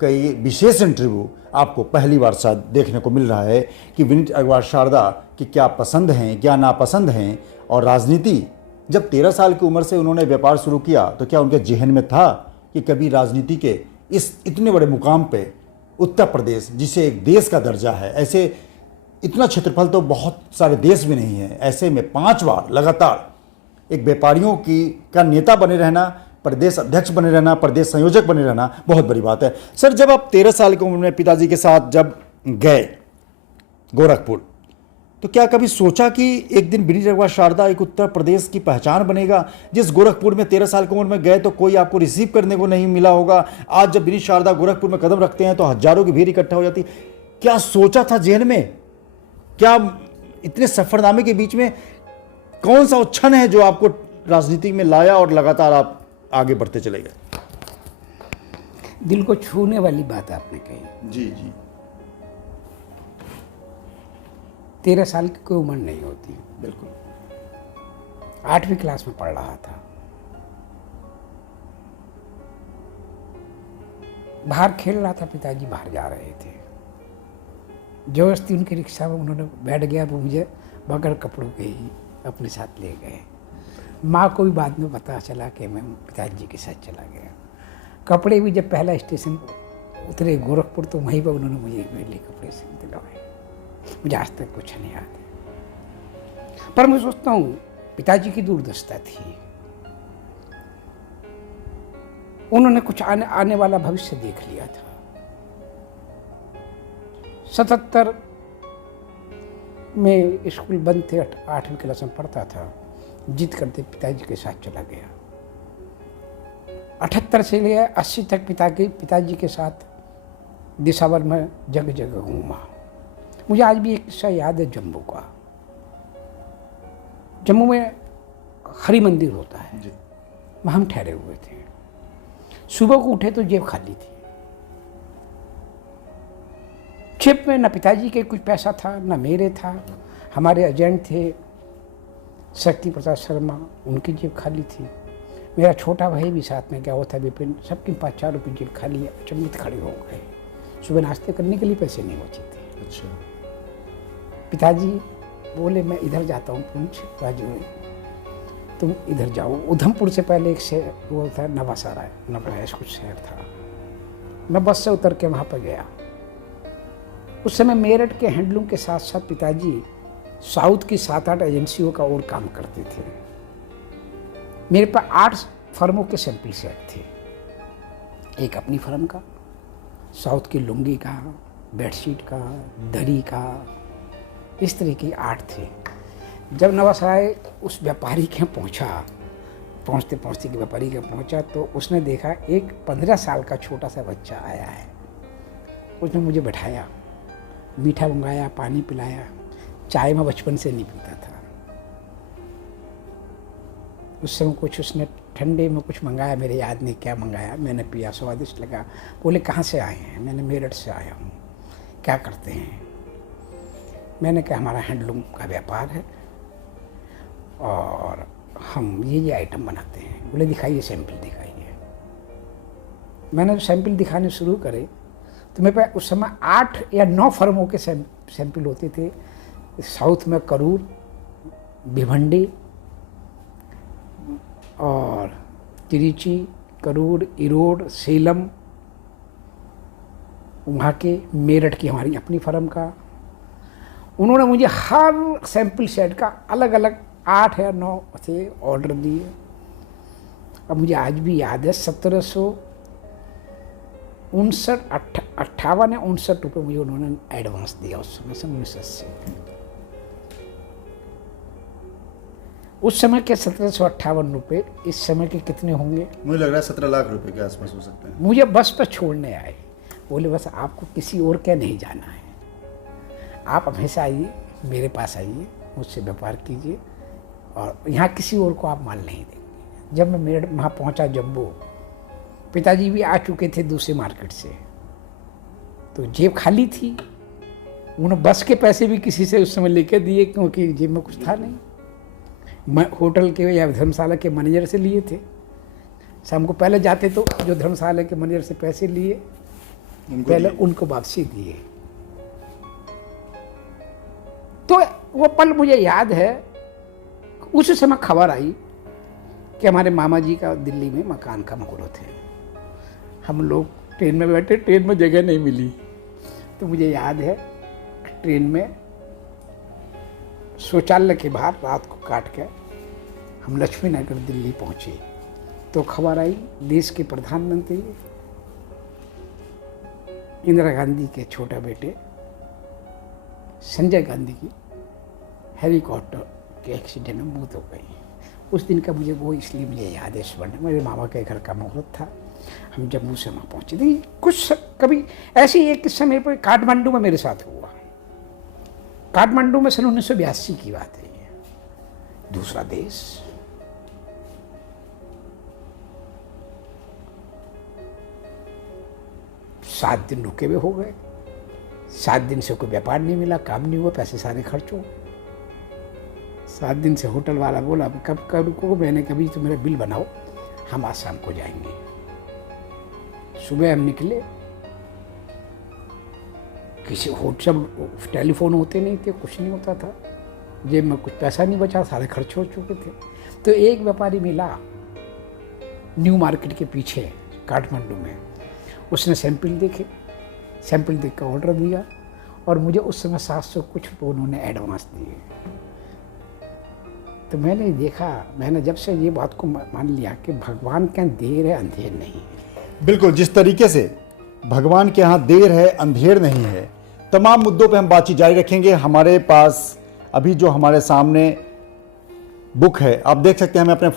कई विशेष इंटरव्यू आपको पहली बार शायद देखने को मिल रहा है कि विनीत अग्रवाल शारदा की क्या पसंद हैं, क्या नापसंद हैं। और राजनीति, जब 13 साल की उम्र से उन्होंने व्यापार शुरू किया तो क्या उनके जहन में था कि कभी राजनीति के इस इतने बड़े मुकाम पे उत्तर प्रदेश, जिसे एक देश का दर्जा है, ऐसे इतना क्षेत्रफल तो बहुत सारे देश में नहीं है, ऐसे में 5 बार लगातार एक व्यापारियों का नेता बने रहना, प्रदेश अध्यक्ष बने रहना, प्रदेश संयोजक बने रहना बहुत बड़ी बात है। सर, जब आप 13 साल की उम्र में पिताजी के साथ जब गए गोरखपुर, तो क्या कभी सोचा कि एक दिन विनीत अग्रवाल शारदा एक उत्तर प्रदेश की पहचान बनेगा? जिस गोरखपुर में 13 साल की उम्र में गए तो कोई आपको रिसीव करने को नहीं मिला होगा। आज जब विनीत शारदा गोरखपुर में कदम रखते हैं तो हजारों की भीड़ इकट्ठा हो जाती। क्या सोचा था जेल में? क्या इतने सफरनामे के बीच में कौन सा क्षण है जो आपको राजनीति में लाया और लगातार आप आगे बढ़ते चले गए? दिल को छूने वाली बात आपने कही। जी जी। 13 साल की कोई उम्र नहीं होती। बिल्कुल। 8वीं क्लास में पढ़ रहा था, बाहर खेल रहा था, पिताजी बाहर जा रहे थे, जबरदस्ती उनकी रिक्शा में उन्होंने बैठ गया तो मुझे बगैर कपड़ों के ही अपने साथ ले गए। माँ को भी बाद में पता चला कि मैं पिताजी के साथ चला गया। कपड़े भी जब पहला स्टेशन उतरे गोरखपुर तो वहीं पर उन्होंने मुझे मेरे लिए कपड़े से दिलवाए। मुझे आज तक कुछ नहीं याद है, पर मैं सोचता हूँ पिताजी की दूरदर्शिता थी। उन्होंने कुछ आने वाला भविष्य देख लिया था। 77 में स्कूल बंद थे, 8वीं क्लास में पढ़ता था, जिद करते पिताजी के साथ चला गया। 78 से ले 80 तक पिताजी के साथ दिसावर में जगह जगह घूमा। मुझे आज भी एक किस्सा याद है जम्मू का। जम्मू में हरि मंदिर होता है, वहाँ हम ठहरे हुए थे। सुबह को उठे तो जेब खाली थी। जेब में न पिताजी के कुछ पैसा था न मेरे था। हमारे एजेंट थे शक्ति प्रसाद शर्मा, उनकी जेब खाली थी। मेरा छोटा भाई भी साथ में गया हुआ था विपिन, सबकी 5-4 रुपये जेब खाली, अचंभित खड़े हो गए। सुबह नाश्ते करने के लिए पैसे नहीं बचे थे। अच्छा। पिताजी बोले मैं इधर जाता हूँ पुंछ बाजू में, तुम इधर जाओ। उधमपुर से पहले एक शहर वो था नवासराय, नवास कुछ शहर था। मैं बस से उतर के वहाँ पर गया। उस समय मेरठ के हैंडलूम के साथ साथ पिताजी साउथ की 7-8 एजेंसियों का और काम करते थे। मेरे पास 8 फर्मों के सैंपल सेट थे। एक अपनी फर्म का, साउथ की लुंगी का, बेडशीट का, दरी का, इस तरह की 8 थे। जब नवासराय उस व्यापारी के पहुंचा, पहुंचते पहुंचते के व्यापारी के पहुंचा तो उसने देखा एक 15 साल का छोटा सा बच्चा आया है। उसने मुझे बैठाया, मीठा मंगाया, पानी पिलाया। चाय में बचपन से नहीं पीता था। उस समय कुछ उसने ठंडे में कुछ मंगाया, मेरे याद नहीं क्या मंगाया। मैंने पिया, स्वादिष्ट लगा। बोले कहाँ से आए हैं? मैंने मेरठ से आया हूँ। क्या करते हैं? मैंने कहा हमारा हैंडलूम का व्यापार है और हम ये आइटम बनाते हैं। बोले दिखाइए, सैंपल दिखाइए। मैंने सैंपल दिखाने शुरू करे तो मेरे पास उस समय 8 या 9 फर्मों के सैंपल होते थे। साउथ में करूर, भिवंडी और तिरुचि, करूर, इरोड, सेलम, वहाँ के मेरठ की हमारी अपनी फर्म का। उन्होंने मुझे हर सैंपल सेट का अलग अलग 8 या 9 थे ऑर्डर दिए। अब मुझे आज भी याद है 58 या 59 रुपये मुझे उन्होंने एडवांस दिया उस समय, 1980। उस समय के 1758 रुपये इस समय के कितने होंगे? मुझे लग रहा है 17 लाख रुपए के आसपास हो सकते हैं। मुझे बस पर छोड़ने आए। बोले बस आपको किसी और क्या नहीं जाना है, आप हमेशा आइए, मेरे पास आइए, मुझसे व्यापार कीजिए और यहाँ किसी और को आप माल नहीं देंगे। जब मैं मेरठ वहाँ पहुँचा जम्मू, पिताजी भी आ चुके थे दूसरे मार्केट से, तो जेब खाली थी। उन्होंने बस के पैसे भी किसी से उस समय लेके दिए क्योंकि जेब में कुछ था नहीं। मैं होटल के या धर्मशाला के मैनेजर से लिए थे। शाम को पहले जाते तो जो धर्मशाला के मैनेजर से पैसे लिए पहले उनको वापसी दिए। तो वो पल मुझे याद है। उस समय खबर आई कि हमारे मामा जी का दिल्ली में मकान का मुहूर्त है। हम लोग ट्रेन में बैठे, ट्रेन में जगह नहीं मिली। तो मुझे याद है ट्रेन में शौचालय के बाहर रात को काट के हम लक्ष्मी नगर दिल्ली पहुँचे तो खबर आई देश के प्रधानमंत्री इंदिरा गांधी के छोटा बेटे संजय गांधी की हेलीकॉप्टर के एक्सीडेंट में मौत हो गई। उस दिन का मुझे वो इसलिए मुझे याद है स्वर्ण। मेरे मामा के घर का मुहूर्त था, हम जम्मू से वहाँ पहुँचे थे। कुछ कभी ऐसे ही एक किस्सा मेरे पर काठमांडू में मेरे साथ हुआ। काठमांडू में सन 1982 की बात है। ये दूसरा देश, सात दिन रुके हुए हो गए। 7 दिन से कोई व्यापार नहीं मिला, काम नहीं हुआ, पैसे सारे खर्च हो गए। 7 दिन से होटल वाला बोला कब कब रुको। मैंने कभी तो मेरा बिल बनाओ, हम आज शाम को जाएंगे। सुबह हम निकले, किसी होटल टेलीफोन होते नहीं थे, कुछ नहीं होता था, जेब में कुछ पैसा नहीं बचा, सारे खर्च हो चुके थे। तो एक व्यापारी मिला न्यू मार्केट के पीछे काठमांडू में। उसने सैंपल देखे, सैंपल देख कर ऑर्डर दिया और मुझे उस समय 700 कुछ उन्होंने एडवांस दिए। तो मैंने देखा, मैंने जब से ये बात को मान लिया कि भगवान के यहाँ देर है अंधेर नहीं है। बिल्कुल, जिस तरीके से भगवान के यहाँ देर है अंधेर नहीं है, तमाम मुद्दों पे हम बातचीत जारी रखेंगे। हमारे पास अभी जो हमारे सामने बुक है, आप देख सकते हैं। मैं अपने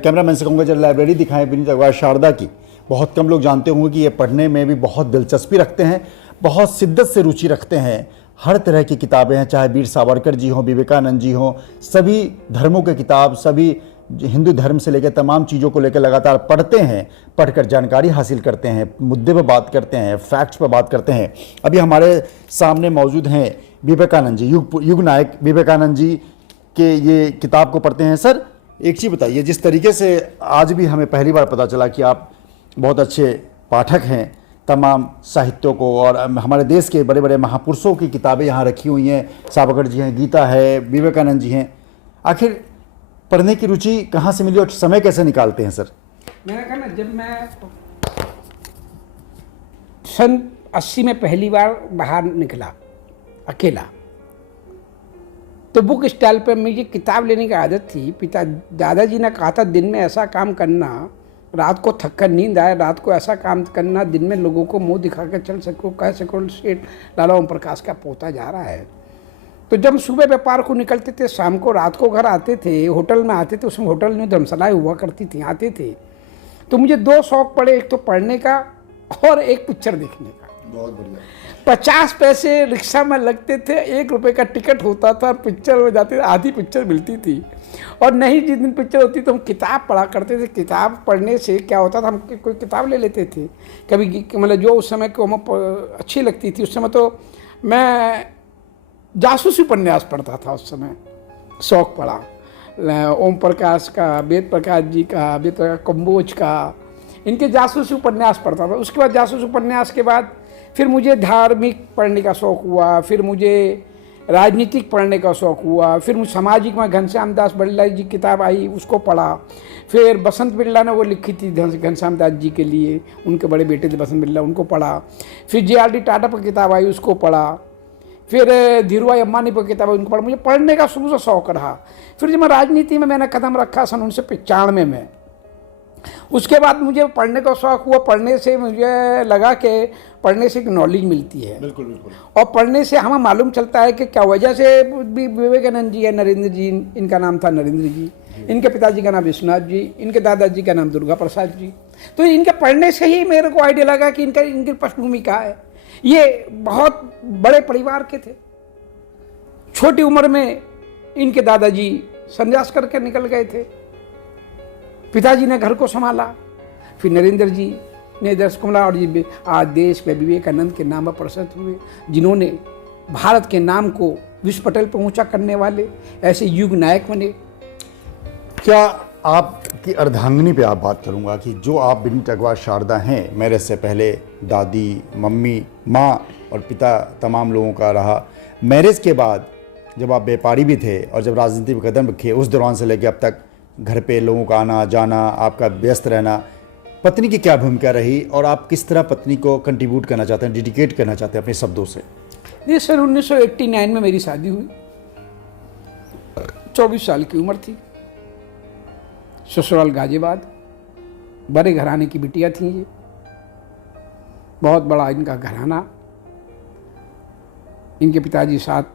कैमरामैन से कहूँगा जब लाइब्रेरी दिखाएं विनीत अग्रवाल शारदा की, बहुत कम लोग जानते होंगे कि ये पढ़ने में भी बहुत दिलचस्पी रखते हैं, बहुत शिद्दत से रुचि रखते हैं। हर तरह की किताबें हैं, चाहे वीर सावरकर जी हों, विवेकानंद जी हों, सभी धर्मों के किताब, सभी हिंदू धर्म से लेकर तमाम चीज़ों को लेकर लगातार पढ़ते हैं, पढ़कर जानकारी हासिल करते हैं, मुद्दे पर बात करते हैं, फैक्ट्स पर बात करते हैं। अभी हमारे सामने मौजूद हैं विवेकानंद जी, युग नायक विवेकानंद जी के ये किताब को पढ़ते हैं। सर एक चीज़ बताइए, जिस तरीके से आज भी हमें पहली बार पता चला कि आप बहुत अच्छे पाठक हैं तमाम साहित्यों को, और हमारे देश के बड़े बड़े महापुरुषों की किताबें यहाँ रखी हुई हैं, सावरकर जी हैं, गीता है, विवेकानंद जी हैं, आखिर पढ़ने की रुचि कहाँ से मिली और समय कैसे निकालते हैं सर? मैंने कहा ना, जब मैं सन 80 में पहली बार बाहर निकला अकेला, तो बुक स्टॉल पर मुझे किताब लेने की आदत थी। दादाजी ने कहा था दिन में ऐसा काम करना, रात को थक कर नींद आए, रात को ऐसा काम करना, दिन में लोगों को मुंह दिखा कर चल सको, कह सको सेठ लाला ओम प्रकाश का पोता जा रहा है। तो जब सुबह व्यापार को निकलते थे, शाम को रात को घर आते थे, होटल में आते थे, उसमें होटल में धर्मशालाएँ हुआ करती थी, आते थे, तो मुझे 2 शौक पड़े, एक तो पढ़ने का और एक पिक्चर देखने का। बहुत बढ़िया। 50 पैसे रिक्शा में लगते थे, 1 रुपये का टिकट होता था, पिक्चर में जाते थे, आधी पिक्चर मिलती थी। और नहीं जिस दिन पिक्चर होती तो हम किताब पढ़ा करते थे। किताब पढ़ने से क्या होता था, हम कोई किताब ले लेते थे, कभी मतलब जो उस समय को हमें अच्छी लगती थी। उस समय तो मैं जासूसी उपन्यास पढ़ता था, उस समय शौक पड़ा ओम प्रकाश का, वेद प्रकाश जी का, वेद प्रकाश कंबोज का, इनके जासूसी उपन्यास पढ़ता था। उसके बाद जासूसी उपन्यास के बाद फिर मुझे धार्मिक पढ़ने का शौक़ हुआ, फिर मुझे राजनीतिक पढ़ने का शौक़ हुआ, फिर मुझे सामाजिक में घनश्याम दास बिरला जी की किताब आई, उसको पढ़ा। फिर बसंत बिरला ने वो लिखी थी घनश्याम दास जी के लिए, उनके बड़े बेटे थे बसंत बिरला, उनको पढ़ा। फिर JRD टाटा पर किताब आई, उसको पढ़ा। फिर धीरूभाई अंबानी पर किताब आई, उनको पढ़ा। मुझे पढ़ने का शुरू से शौक़ रहा। फिर जब मैं राजनीति में मैंने कदम रखा सन 1995 में, उसके बाद मुझे पढ़ने का शौक़ हुआ। पढ़ने से मुझे लगा कि पढ़ने से एक नॉलेज मिलती है। बिल्कुल बिल्कुल। और पढ़ने से हमें मालूम चलता है कि क्या वजह से भी विवेकानंद जी है, नरेंद्र जी, इनका नाम था नरेंद्र जी, इनके पिताजी का नाम विश्वनाथ जी, इनके दादाजी का नाम दुर्गा प्रसाद जी। तो इनके पढ़ने से ही मेरे को आइडिया लगा कि इनकी पृष्ठभूमि क्या है। ये बहुत बड़े परिवार के थे। छोटी उम्र में इनके दादाजी संन्यास करके निकल गए थे, पिताजी ने घर को संभाला। फिर नरेंद्र जी ने दर्शक कमला, और जी आज देश में विवेकानंद के नाम पर प्रसिद्ध हुए, जिन्होंने भारत के नाम को विश्व पटल पर ऊंचा करने वाले ऐसे युग नायक बने। क्या आपकी अर्धांगिनी पे आप बात करूंगा कि जो आप विनीत अग्रवाल शारदा हैं, मेरे से पहले दादी, मम्मी, माँ और पिता तमाम लोगों का रहा। मैरिज के बाद जब आप व्यापारी भी थे और जब राजनीति में कदम रखे, उस दौरान से लेकर अब तक घर पे लोगों का आना जाना, आपका व्यस्त रहना, पत्नी की क्या भूमिका रही और आप किस तरह पत्नी को कंट्रीब्यूट करना चाहते हैं, डेडिकेट करना चाहते हैं अपने शब्दों से? ये सर 1989 में मेरी शादी हुई, 24 साल की उम्र थी, ससुराल गाजियाबाद, बड़े घराने की बिटिया थी। ये बहुत बड़ा इनका घराना। इनके पिताजी 6-7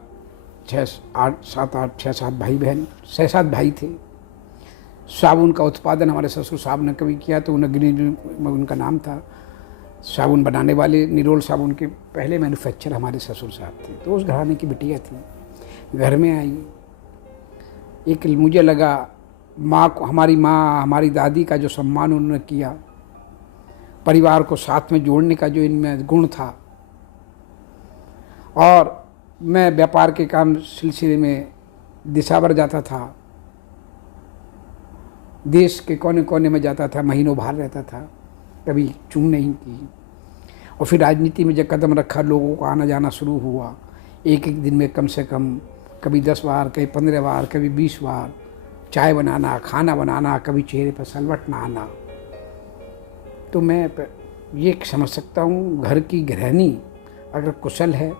भाई बहन, 6-7 भाई थे। साबुन का उत्पादन हमारे ससुर साहब ने कभी किया, तो नगरी में उनका नाम था। साबुन बनाने वाले, निरोल साबुन के पहले मैन्युफैक्चर हमारे ससुर साहब थे। तो उस घराने की बिटिया थी, घर में आई। एक मुझे लगा माँ को, हमारी दादी का जो सम्मान उन्होंने किया, परिवार को साथ में जोड़ने का जो इनमें गुण था, और मैं व्यापार के काम सिलसिले में दिसावर जाता था, देश के कोने कोने में जाता था, महीनों बाहर रहता था, कभी चूं नहीं की। और फिर राजनीति में जब कदम रखा, लोगों को आना जाना शुरू हुआ। एक दिन में कम से कम कभी 10 बार, कभी 15 बार, कभी 20 बार चाय बनाना, खाना बनाना, कभी चेहरे पर सलवट ना आना। तो मैं ये समझ सकता हूँ, घर की गृहिणी अगर कुशल है,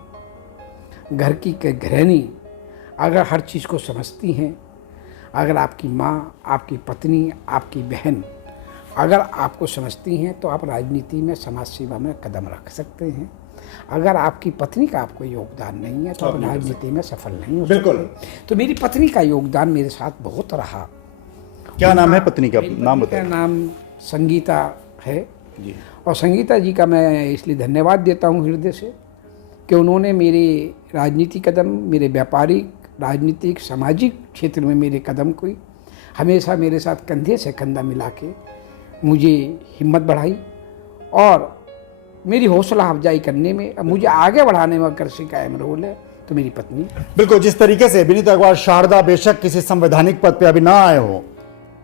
घर की गृहिणी अगर हर चीज़ को समझती हैं, अगर आपकी माँ, आपकी पत्नी, आपकी बहन अगर आपको समझती हैं, तो आप राजनीति में, समाज सेवा में कदम रख सकते हैं। अगर आपकी पत्नी का आपको योगदान नहीं है, तो आप राजनीति में सफल नहीं हो सकते। तो मेरी पत्नी का योगदान मेरे साथ बहुत रहा। क्या नाम है पत्नी का? नाम बताएं। नाम संगीता है, जी। और संगीता जी का मैं इसलिए धन्यवाद देता हूँ हृदय से कि उन्होंने मेरे राजनीति कदम, मेरे व्यापारिक, राजनीतिक, सामाजिक क्षेत्र में मेरे कदम को हमेशा मेरे साथ कंधे से कंधा मिला के मुझे हिम्मत बढ़ाई और मेरी हौसला अफजाई करने में, मुझे आगे बढ़ाने में अगर से कायम रोल है तो मेरी पत्नी। बिल्कुल, जिस तरीके से विनीत अग्रवाल शारदा बेशक किसी संवैधानिक पद पे अभी ना आए हो,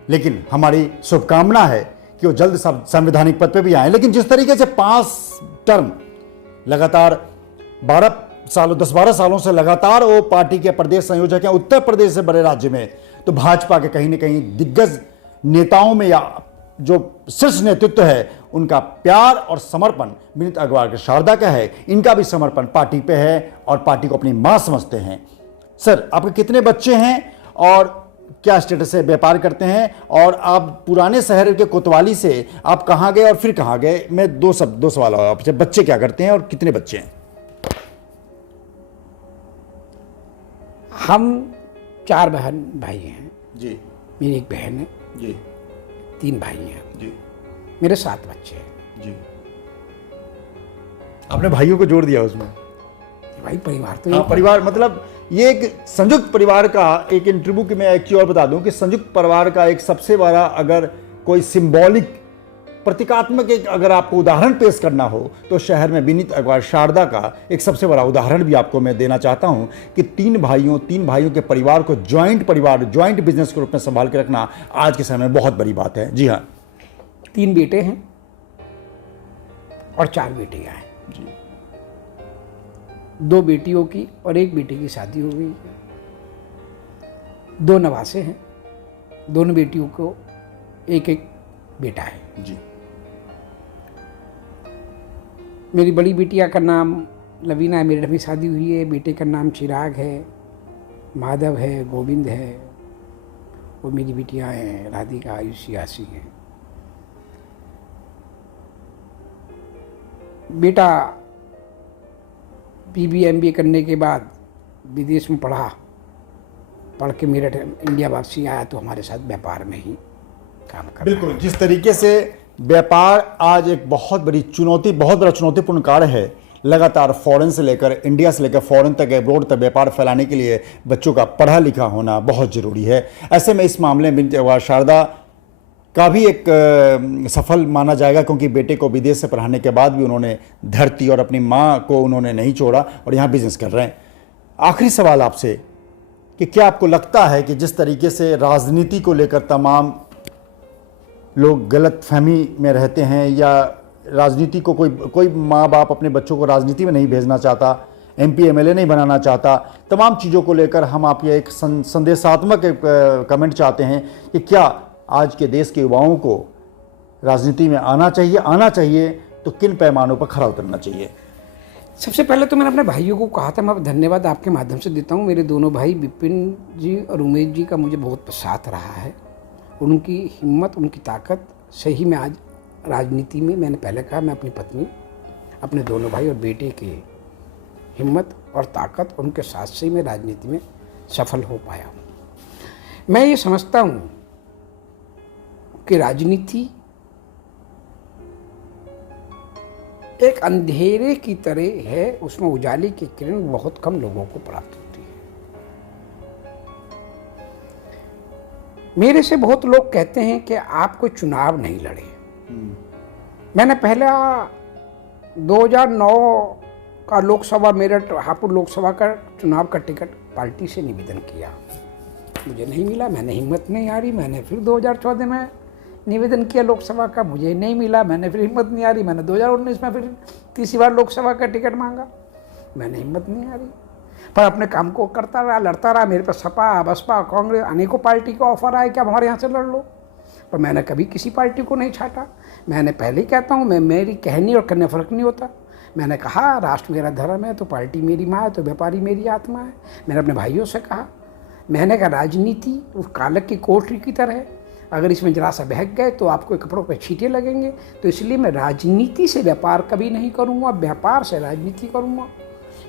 लेकिन हमारी शुभकामना है कि वो जल्द संवैधानिक पद पे भी आए। लेकिन जिस तरीके से 5 टर्म लगातार 10-12 सालों से लगातार वो पार्टी के प्रदेश संयोजक हैं उत्तर प्रदेश से बड़े राज्य में, तो भाजपा के कहीं ना कहीं दिग्गज नेताओं में या जो शीर्ष नेतृत्व है उनका प्यार और समर्पण विनीत अग्रवाल के शारदा का है, इनका भी समर्पण पार्टी पे है और पार्टी को अपनी मां समझते हैं। सर, आपके कितने बच्चे हैं और क्या स्टेटस है, व्यापार करते हैं? और आप पुराने शहर के कोतवाली से आप कहाँ गए और फिर कहाँ गए? मैं दो सवाल आपसे, बच्चे क्या करते हैं और कितने बच्चे हैं? हम 4 बहन भाई हैं जी। मेरी एक बहन है जी। 3 भाई हैं जी। मेरे 7 बच्चे हैं जी। आपने भाइयों को जोड़ दिया उसमें? भाई परिवार तो हाँ, परिवार मतलब ये एक संयुक्त परिवार का एक इंटरव्यू की मैं एक चीज और बता दूं कि संयुक्त परिवार का एक सबसे बड़ा अगर कोई सिंबॉलिक प्रतीकात्मक एक अगर आपको उदाहरण पेश करना हो तो शहर में विनीत अग्रवाल शारदा का एक सबसे बड़ा उदाहरण भी आपको मैं देना चाहता हूं कि 3 भाइयों के परिवार को ज्वाइंट बिजनेस के रूप में संभाल के रखना आज के समय में बहुत बड़ी बात है। जी हाँ। 3 बेटे हैं और 4 बेटियां हैं जी। 2 बेटियों की और 1 बेटे की शादी हो गई है। 2 नवासे हैं, दोनों बेटियों को एक बेटा है। जी। मेरी बड़ी बिटिया का नाम लवीना है, मेरठ में शादी हुई है। बेटे का नाम चिराग है, माधव है, गोविंद है। वो मेरी बिटियाँ हैं राधिका, आयुषी, आशी हैं। बेटा BBA MBA करने के बाद विदेश में पढ़ के मेरठ इंडिया वापसी आया तो हमारे साथ व्यापार में ही काम कर। बिल्कुल, जिस तरीके से व्यापार आज एक बहुत बड़ा चुनौतीपूर्ण कार्य है। लगातार फॉरेन से लेकर इंडिया से लेकर फॉरेन तक, एब्रोड तक व्यापार फैलाने के लिए बच्चों का पढ़ा लिखा होना बहुत ज़रूरी है। ऐसे में इस मामले में विनीत अग्रवाल शारदा का भी एक सफल माना जाएगा क्योंकि बेटे को विदेश से पढ़ाने के बाद भी उन्होंने धरती और अपनी माँ को उन्होंने नहीं छोड़ा और यहाँ बिजनेस कर रहे हैं। आखिरी सवाल आपसे कि क्या आपको लगता है कि जिस तरीके से राजनीति को लेकर तमाम लोग गलत फहमी में रहते हैं या राजनीति को कोई माँ बाप अपने बच्चों को राजनीति में नहीं भेजना चाहता, MP MLA नहीं बनाना चाहता, तमाम चीज़ों को लेकर हम आप ये एक संदेशात्मक कमेंट चाहते हैं कि क्या आज के देश के युवाओं को राजनीति में आना चाहिए तो किन पैमानों पर खरा उतरना चाहिए? सबसे पहले तो मैंने अपने भाइयों को कहा था, मैं धन्यवाद आपके माध्यम से देता हूँ। मेरे दोनों भाई विपिन जी और उमेश जी का मुझे बहुत साथ रहा है। उनकी हिम्मत, उनकी ताकत से ही मैं आज राजनीति में, मैंने पहले कहा, मैं अपनी पत्नी, अपने दोनों भाई और बेटे के हिम्मत और ताकत, उनके साथ से ही मैं राजनीति में सफल हो पाया हूँ। मैं ये समझता हूँ कि राजनीति एक अंधेरे की तरह है, उसमें उजाले की किरण बहुत कम लोगों को प्राप्त होती है। मेरे से बहुत लोग कहते हैं कि आप कोई चुनाव नहीं लड़े। मैंने पहला 2009 का लोकसभा मेरठ हापुड़ लोकसभा का चुनाव का टिकट पार्टी से निवेदन किया, मुझे नहीं मिला। मैंने हिम्मत नहीं हारी, मैंने फिर 2014 में निवेदन किया लोकसभा का, मुझे नहीं मिला। मैंने फिर हिम्मत नहीं हारी, मैंने 2019 में फिर तीसरी बार लोकसभा का टिकट मांगा, मैंने हिम्मत नहीं हारी, पर अपने काम को करता रहा, लड़ता रहा। मेरे पास सपा, बसपा, कांग्रेस अनेकों पार्टी का ऑफर आया कि आप हमारे यहाँ से लड़ लो, पर मैंने कभी किसी पार्टी को नहीं छाटा। मैंने पहले ही कहता हूँ, मेरी कहनी और करने फर्क नहीं होता। मैंने कहा राष्ट्र मेरा धर्म है तो पार्टी मेरी माँ है तो व्यापारी मेरी आत्मा है। मैंने अपने भाइयों से कहा, मैंने कहा राजनीति उस कालक की कोठरी की तरह है, अगर इसमें जरा सा बहक गए तो आपको कपड़ों पर छींटे लगेंगे। तो इसलिए मैं राजनीति से व्यापार कभी नहीं करूँगा, व्यापार से राजनीति करूँगा।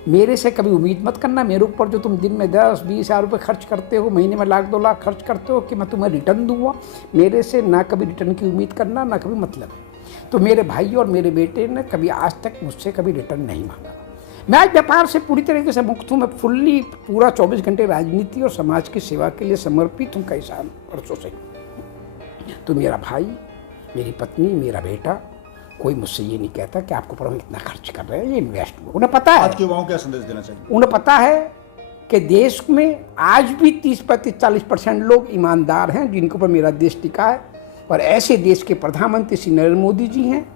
मेरे से कभी उम्मीद मत करना मेरे ऊपर जो तुम दिन में 10-20 हज़ार रुपये खर्च करते हो, महीने में 1-2 लाख खर्च करते हो कि मैं तुम्हें रिटर्न दूंगा। मेरे से ना कभी रिटर्न की उम्मीद करना, ना कभी मतलब है। तो मेरे भाई और मेरे बेटे ने कभी आज तक मुझसे कभी रिटर्न नहीं मांगा। मैं आज व्यापार से पूरी तरीके से मुक्त हूँ। मैं फुल्ली पूरा 24 घंटे राजनीति और समाज की सेवा के लिए समर्पित हूँ कई साल वर्षों से। तो मेरा भाई, मेरी पत्नी, मेरा बेटा, कोई मुझसे ये नहीं कहता कि आपको पर हम इतना खर्च कर रहे हैं, ये इन्वेस्ट। उन्हें पता है, आज के युवाओं को क्या संदेश देना चाहिए? उन्हें पता है कि देश में आज भी 30-40% लोग ईमानदार हैं जिनके ऊपर मेरा देश टिका है। और ऐसे देश के प्रधानमंत्री श्री नरेंद्र मोदी जी हैं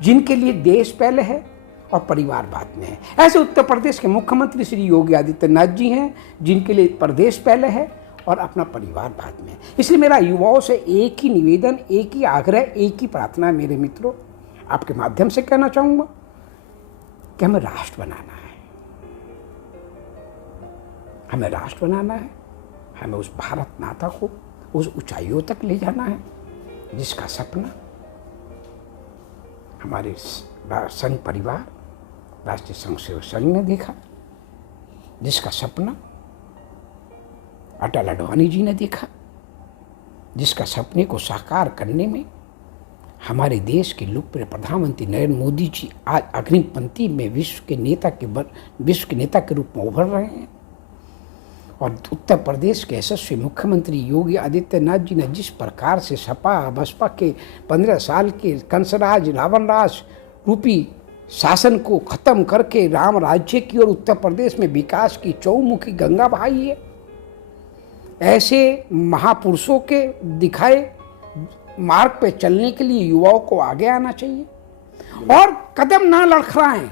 जिनके लिए देश पहले है और परिवार बाद में है। ऐसे उत्तर प्रदेश के मुख्यमंत्री श्री योगी आदित्यनाथ जी हैं जिनके लिए प्रदेश पहले है और अपना परिवार बाद में है। इसलिए मेरा युवाओं से एक ही निवेदन, एक ही आग्रह, एक ही प्रार्थना है मेरे मित्रों, आपके माध्यम से कहना चाहूँगा कि हमें राष्ट्र बनाना है। हमें राष्ट्र बनाना है, हमें उस भारत माता को उस ऊंचाइयों तक ले जाना है जिसका सपना हमारे संघ परिवार राष्ट्रीय संघ सेवक संघ ने देखा, जिसका सपना अटल अडवाणी जी ने देखा, जिसका सपने को साकार करने में हमारे देश के लोकप्रिय प्रधानमंत्री नरेंद्र मोदी जी आज अग्रिम पंक्ति में विश्व के नेता के रूप में उभर रहे हैं। और उत्तर प्रदेश के यशस्वी मुख्यमंत्री योगी आदित्यनाथ जी ने जिस प्रकार से सपा बसपा के 15 साल के कंसराज रावण राज रूपी शासन को खत्म करके राम राज्य की और उत्तर प्रदेश में विकास की चौमुखी गंगा बहाई है, ऐसे महापुरुषों के दिखाए मार्ग पे चलने के लिए युवाओं को आगे आना चाहिए और कदम ना लड़खड़ाएं,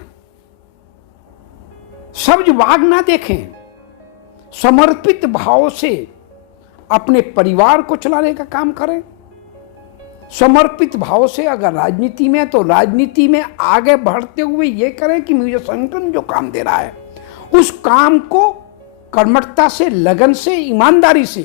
सब्ज बाग ना देखें, समर्पित भाव से अपने परिवार को चलाने का काम करें। समर्पित भाव से अगर राजनीति में, तो राजनीति में आगे बढ़ते हुए ये करें कि मुझे संगठन जो काम दे रहा है उस काम को कर्मठता से, लगन से, ईमानदारी से,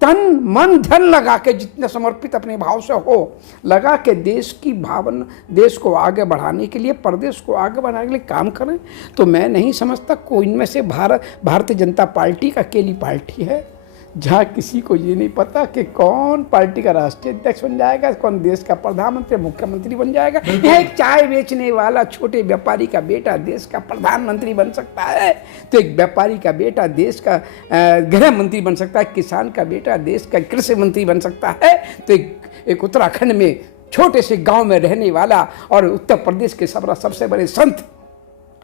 तन मन धन लगा के, जितने समर्पित अपने भाव से हो, लगा के देश की भावना, देश को आगे बढ़ाने के लिए, प्रदेश को आगे बढ़ाने के लिए काम करें। तो मैं नहीं समझता कोई इनमें से भारतीय जनता पार्टी का अकेली पार्टी है जहाँ किसी को ये नहीं पता कि कौन पार्टी का राष्ट्रीय अध्यक्ष बन जाएगा, कौन देश का प्रधानमंत्री, मुख्यमंत्री बन जाएगा। यह एक चाय बेचने वाला छोटे व्यापारी का बेटा देश का प्रधानमंत्री बन सकता है, तो एक व्यापारी का बेटा देश का गृह मंत्री बन सकता है, किसान का बेटा देश का कृषि मंत्री बन सकता है, तो एक उत्तराखंड में छोटे से गाँव में रहने वाला और उत्तर प्रदेश के सबसे बड़े संत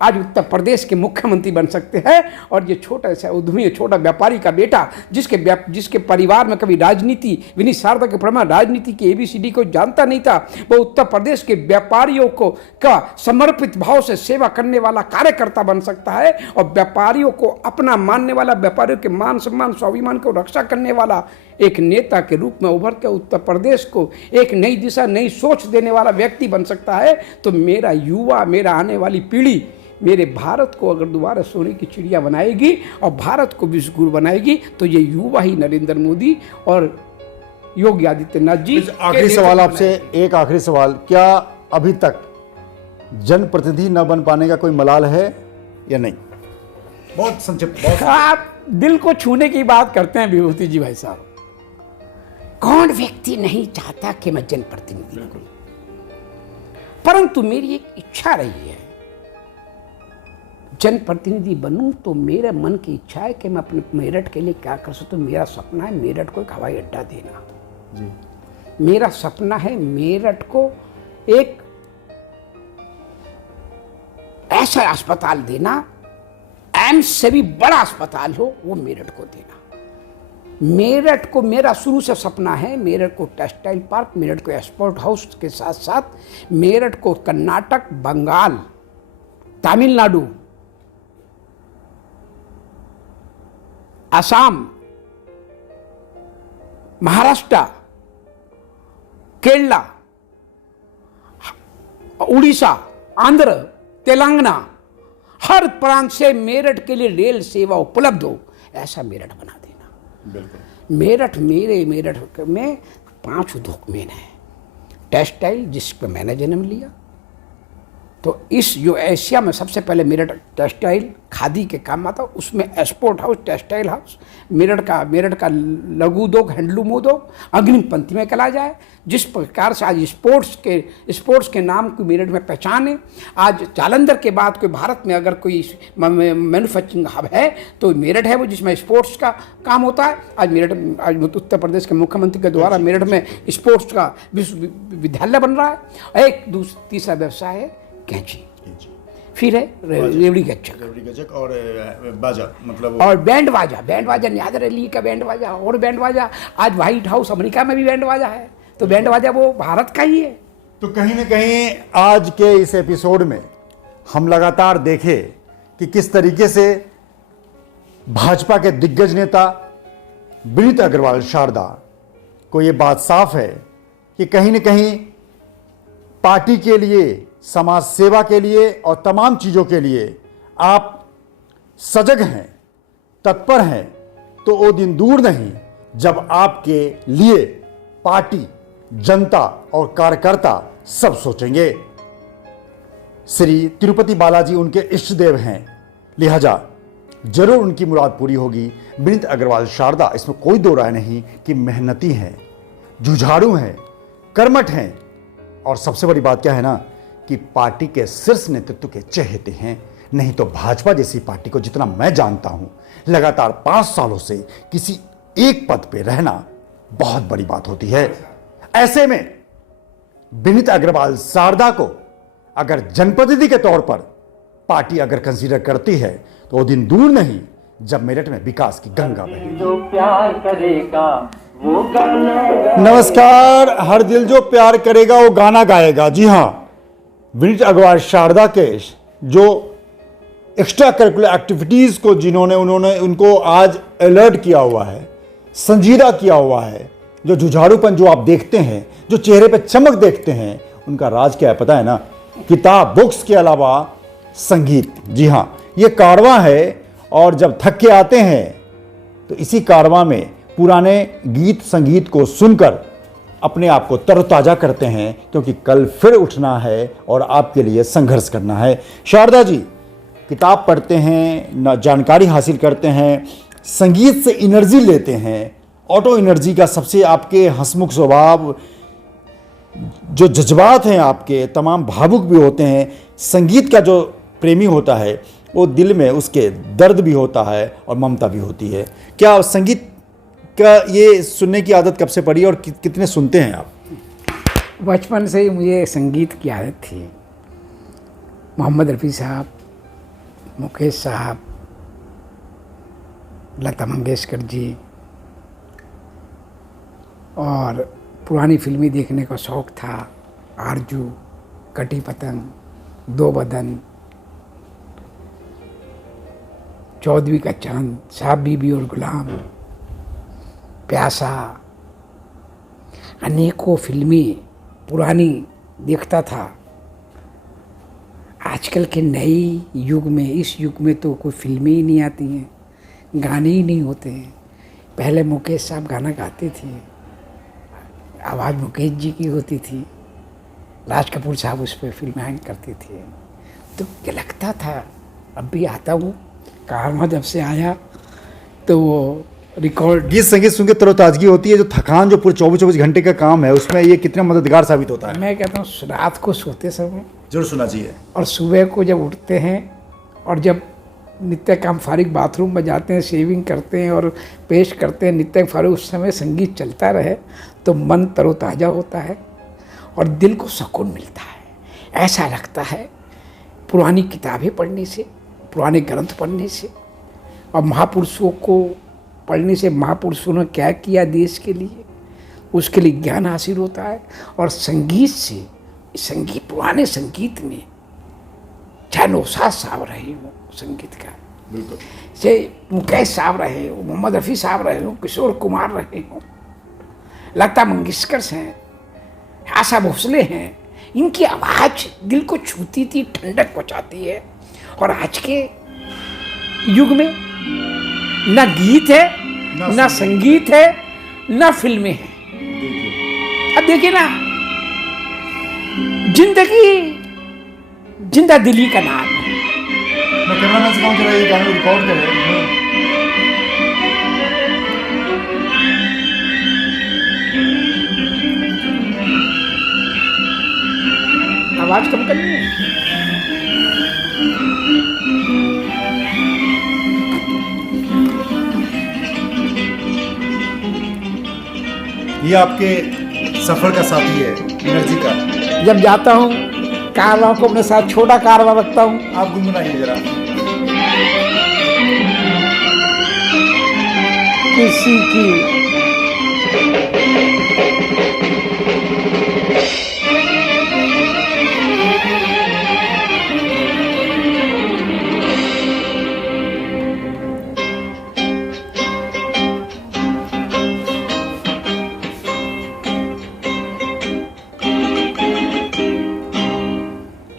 आज उत्तर प्रदेश के मुख्यमंत्री बन सकते हैं। और ये छोटा सा उद्यमी, छोटा व्यापारी का बेटा जिसके परिवार में कभी राजनीति, विनीत शारदा के प्रमाण राजनीति की ABCD को जानता नहीं था, वो उत्तर प्रदेश के व्यापारियों को का समर्पित भाव से सेवा करने वाला कार्यकर्ता बन सकता है और व्यापारियों को अपना मानने वाला, व्यापारियों के मान सम्मान स्वाभिमान को रक्षा करने वाला एक नेता के रूप में उभर के उत्तर प्रदेश को एक नई दिशा, नई सोच देने वाला व्यक्ति बन सकता है। तो मेरा युवा, मेरा आने वाली पीढ़ी मेरे भारत को अगर दोबारा सोने की चिड़िया बनाएगी और भारत को विश्व गुरु बनाएगी तो ये युवा ही नरेंद्र मोदी और योगी आदित्यनाथ जी। आखिरी सवाल आपसे, एक आखिरी सवाल, क्या अभी तक जनप्रतिनिधि न बन पाने का कोई मलाल है या नहीं? बहुत संक्षिप्त। आप दिल को छूने की बात करते हैं विभूति जी भाई साहब। कौन व्यक्ति नहीं चाहता कि मैं जनप्रतिनिधि बनूं, परंतु मेरी एक इच्छा रही है जनप्रतिनिधि बनूं। तो मेरे मन की इच्छा है कि मैं अपने मेरठ के लिए क्या कर सकता हूँ। मेरा सपना है मेरठ को एक हवाई अड्डा देना जी। मेरा सपना है मेरठ को एक ऐसा अस्पताल देना, एम्स से भी बड़ा अस्पताल हो, वो मेरठ को देना। मेरठ को, मेरा शुरू से सपना है मेरठ को टेक्सटाइल पार्क, मेरठ को एक्सपोर्ट हाउस के साथ साथ मेरठ को कर्नाटक, बंगाल, तमिलनाडु, असम, महाराष्ट्र, केरला, उड़ीसा, आंध्र, तेलंगाना, हर प्रांत से मेरठ के लिए रेल सेवा उपलब्ध हो, ऐसा मेरठ बना देना। बिल्कुल। मेरठ में 5 उद्योग मेन है। टेक्सटाइल जिस पर मैंने जन्म लिया, तो इस जो एशिया में सबसे पहले मेरठ टेक्सटाइल खादी के काम आता, उसमें export house, textile house, Meerut का लघु उद्योग, हैंडलूम उद्योग अग्रिम पंक्ति में चला जाए। जिस प्रकार से आज स्पोर्ट्स के नाम की मेरठ में पहचान है। आज जालंधर के बाद कोई भारत में अगर कोई मैन्युफैक्चरिंग हब है तो मेरठ है वो, जिसमें स्पोर्ट्स का काम होता है। आज उत्तर प्रदेश के मुख्यमंत्री के द्वारा मेरठ में स्पोर्ट्स का विश्वविद्यालय बन रहा है। एक तीसरा व्यवसाय है कैंची, फिर है रेवड़ी गज्जक और बाजा, मतलब और बैंड बाजा नियादर अली का बैंड बाजा, और बैंड बाजा आज व्हाइट हाउस अमेरिका में भी बैंड बाजा है, तो बैंड बाजा वो भारत का ही है। तो कहीं ना कहीं आज के इस एपिसोड में हम लगातार देखें कि किस तरीके से भाजपा के दिग्गज नेता विनीत अग्रवाल शारदा को ये बात साफ है कि कहीं ना कहीं पार्टी के लिए, समाज सेवा के लिए और तमाम चीज़ों के लिए आप सजग हैं, तत्पर हैं, तो वो दिन दूर नहीं जब आपके लिए पार्टी, जनता और कार्यकर्ता सब सोचेंगे। श्री तिरुपति बालाजी उनके इष्ट देव हैं, लिहाजा जरूर उनकी मुराद पूरी होगी। विनीत अग्रवाल शारदा, इसमें कोई दो राय नहीं कि मेहनती हैं, जुझारू हैं, कर्मठ हैं, और सबसे बड़ी बात क्या है ना कि पार्टी के शीर्ष नेतृत्व के चहेते हैं। नहीं तो भाजपा जैसी पार्टी को जितना मैं जानता हूं, लगातार 5 सालों से किसी एक पद पे रहना बहुत बड़ी बात होती है। ऐसे में विनीत अग्रवाल शारदा को अगर जनप्रतिनिधि के तौर पर पार्टी अगर कंसीडर करती है तो वो दिन दूर नहीं जब मेरठ में विकास की गंगा बहेगी। जो प्यार करेगा वो गाना, नमस्कार, हर दिल जो प्यार करेगा वो गाना गाएगा। जी हाँ, विनीत अग्रवाल शारदा के जो एक्स्ट्रा करिकुलर एक्टिविटीज़ को उन्होंने उनको आज अलर्ट किया हुआ है, संजीदा किया हुआ है, जो जुझारूपन जो आप देखते हैं, जो चेहरे पे चमक देखते हैं, उनका राज क्या है पता है ना? किताब, बुक्स के अलावा संगीत। जी हाँ, ये कारवां है, और जब थक के आते हैं तो इसी कारवां में पुराने गीत संगीत को सुनकर अपने आप को तरोताज़ा करते हैं, क्योंकि कल फिर उठना है और आपके लिए संघर्ष करना है। शारदा जी किताब पढ़ते हैं, जानकारी हासिल करते हैं, संगीत से एनर्जी लेते हैं, ऑटो एनर्जी का सबसे आपके हंसमुख स्वभाव, जो जज्बात हैं आपके तमाम भावुक भी होते हैं। संगीत का जो प्रेमी होता है वो दिल में उसके दर्द भी होता है और ममता भी होती है। क्या संगीत का ये सुनने की आदत कब से पड़ी और कितने सुनते हैं आप? बचपन से ही मुझे संगीत की आदत थी। मोहम्मद रफ़ी साहब, मुकेश साहब, लता मंगेशकर जी, और पुरानी फिल्में देखने का शौक़ था। आरजू, कटी पतंग, दो बदन, चौदहवीं का चांद, साहब बीबी और गुलाम, प्यासा, अनेकों फिल्में पुरानी देखता था। आजकल के नए युग में, इस युग में तो कोई फिल्में ही नहीं आती हैं, गाने ही नहीं होते हैं। पहले मुकेश साहब गाना गाते थे, आवाज़ मुकेश जी की होती थी, राज कपूर साहब उस पर फिल्में करते थे। तो क्या लगता था, अब भी आता हूँ, कारवां जब से आया तो वो रिकॉर्ड गीत संगीत सुन के तरोताजगी होती है। जो थकान जो पूरे 24 घंटे का काम है उसमें ये कितना मददगार साबित होता है। मैं कहता हूँ रात को सोते समय जरूर सुनना चाहिए, और सुबह को जब उठते हैं और जब नित्य काम फारिग बाथरूम में जाते हैं, शेविंग करते हैं और पेश करते हैं नित्य फारिग, उस समय संगीत चलता रहे तो मन तरोताज़ा होता है और दिल को सुकून मिलता है। ऐसा लगता है पुरानी किताबें पढ़ने से, पुराने ग्रंथ पढ़ने से और महापुरुषों को पढ़ने से, महापुरुषों ने क्या किया देश के लिए, उसके लिए ज्ञान हासिल होता है। और संगीत से, संगीत, पुराने संगीत में चाहे नौशाद साहब रहे हो संगीत का, चाहे मुकेश साहब रहे हो, मोहम्मद रफ़ी साहब रहे हो, किशोर कुमार रहे हो, लता मंगेशकर हैं, आशा भोसले हैं, इनकी आवाज़ दिल को छूती थी, ठंडक पहुँचाती है। और आज के युग में ना गीत है, ना संगीत है, ना फिल्में हैं। अब देखिए ना, जिंदा दिली का नाम है। मैं कैमरामैन से कहूँ जरा ये गाना रिकॉर्ड करे। आवाज कम करनी है। ये आपके सफर का साथी है एनर्जी का। जब जाता हूँ कारवां को अपने साथ छोटा कारवां रखता हूँ। आप गुनगुनाइए जरा। किसी की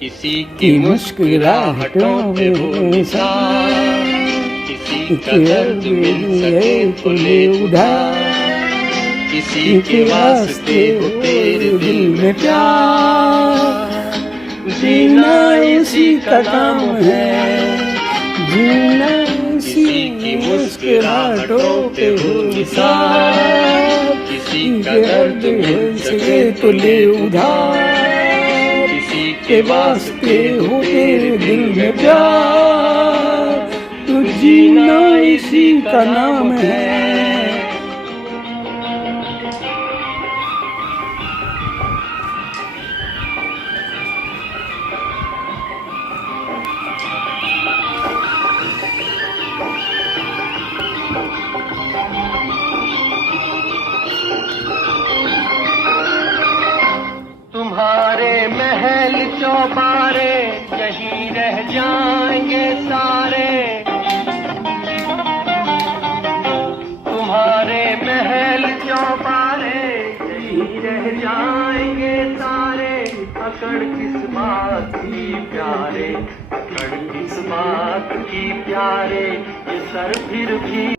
किसी की मुस्कुराहटों में वो निशान, किसी का दर्द मिल सके तो ले उधार, किसी के वास्ते हो तेरे दिल में प्यार, जीना इसी का काम है, जीना किसी की मुस्कुराहटों पे हो निशान, किसी का दर्द मिल सके तो ले उधार, के वास्ते हो तेरे दिल में प्यार, तो जीना इसी का नाम है। तुम्हारे महल चौबारे यहीं रह जाएंगे सारे, तुम्हारे महल चौबारे यहीं रह जाएंगे सारे, अकड़ किस बात की प्यारे, अकड़ किस बात की प्यारे, ये सर फिर भी